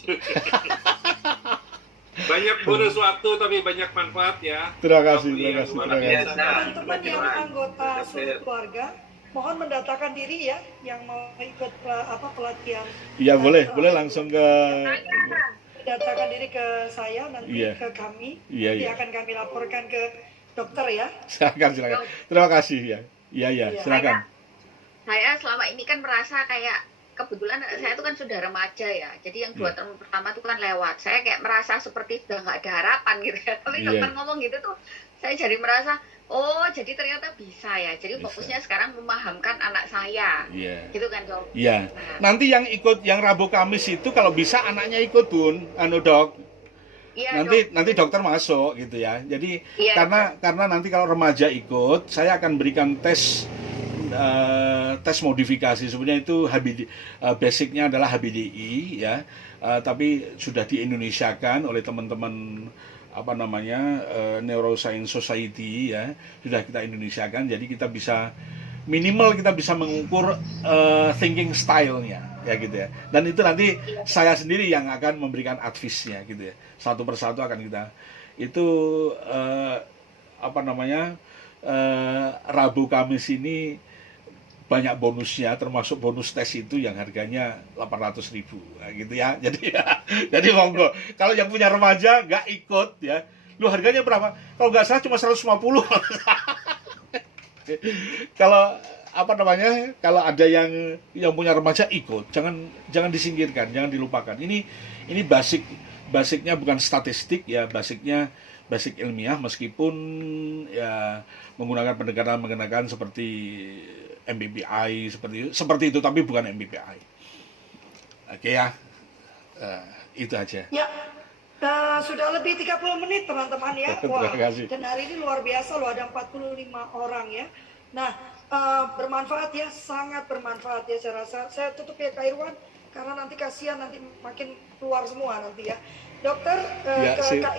Baik Banyak bonus waktu tapi banyak manfaat ya. Terima kasih, Dok, terima yang kasih, luar terima kasih. biasa. Teman-teman yang anggota suku keluarga, mohon mendatakan diri ya, yang mau ikut pelatihan. Iya boleh langsung ke. Datakan diri ke saya, nanti Iya. ke kami. Iya, Nanti iya. akan kami laporkan ke dokter ya. Silakan. Terima kasih ya. Iya, Iya. silakan. Saya selama ini kan merasa kayak kebetulan saya itu kan sudah remaja ya, jadi yang 2 tahun pertama itu kan lewat, saya kayak merasa seperti sudah nggak ada harapan gitu ya. Tapi Iya. dokter ngomong gitu tuh, saya jadi merasa oh jadi ternyata bisa ya. Jadi Bisa. fokusnya sekarang memahamkan anak saya, Iya. gitu kan dok. Iya. Nah, Nanti yang ikut yang Rabu Kamis itu kalau bisa anaknya ikut Bun, Dok. iya Nanti dokter masuk gitu ya. Jadi Iya, karena nanti kalau remaja ikut, saya akan berikan tes modifikasi. Sebenarnya itu basicnya adalah HBDI ya. Tapi sudah di-Indonesiakan oleh teman-teman Neuroscience Society ya. Sudah kita Indonesiakan, jadi kita bisa minimal kita bisa mengukur thinking style-nya ya gitu ya. Dan itu nanti saya sendiri yang akan memberikan advice-nya gitu ya. Satu persatu akan kita itu Rabu Kamis ini banyak bonusnya, termasuk bonus tes itu yang harganya 800.000 nah, gitu ya. Jadi monggo kalau yang punya remaja nggak ikut ya, lu harganya berapa? Kalau nggak salah cuma 150. Kalau ada yang punya remaja ikut, jangan disingkirkan, jangan dilupakan. Ini basicnya bukan statistik ya, basic ilmiah, meskipun ya menggunakan pendekatan seperti MBTI seperti itu, tapi bukan MBTI. Oke ya, itu aja. Ya, sudah lebih 30 menit teman-teman ya. Wah, Terima kasih. dan hari ini luar biasa loh, ada 45 orang ya. Nah, bermanfaat ya, sangat bermanfaat ya saya rasa. Saya tutup ya Kak Irwan, karena nanti kasihan nanti makin keluar semua nanti ya. Dokter, Ya, ke sip. Kak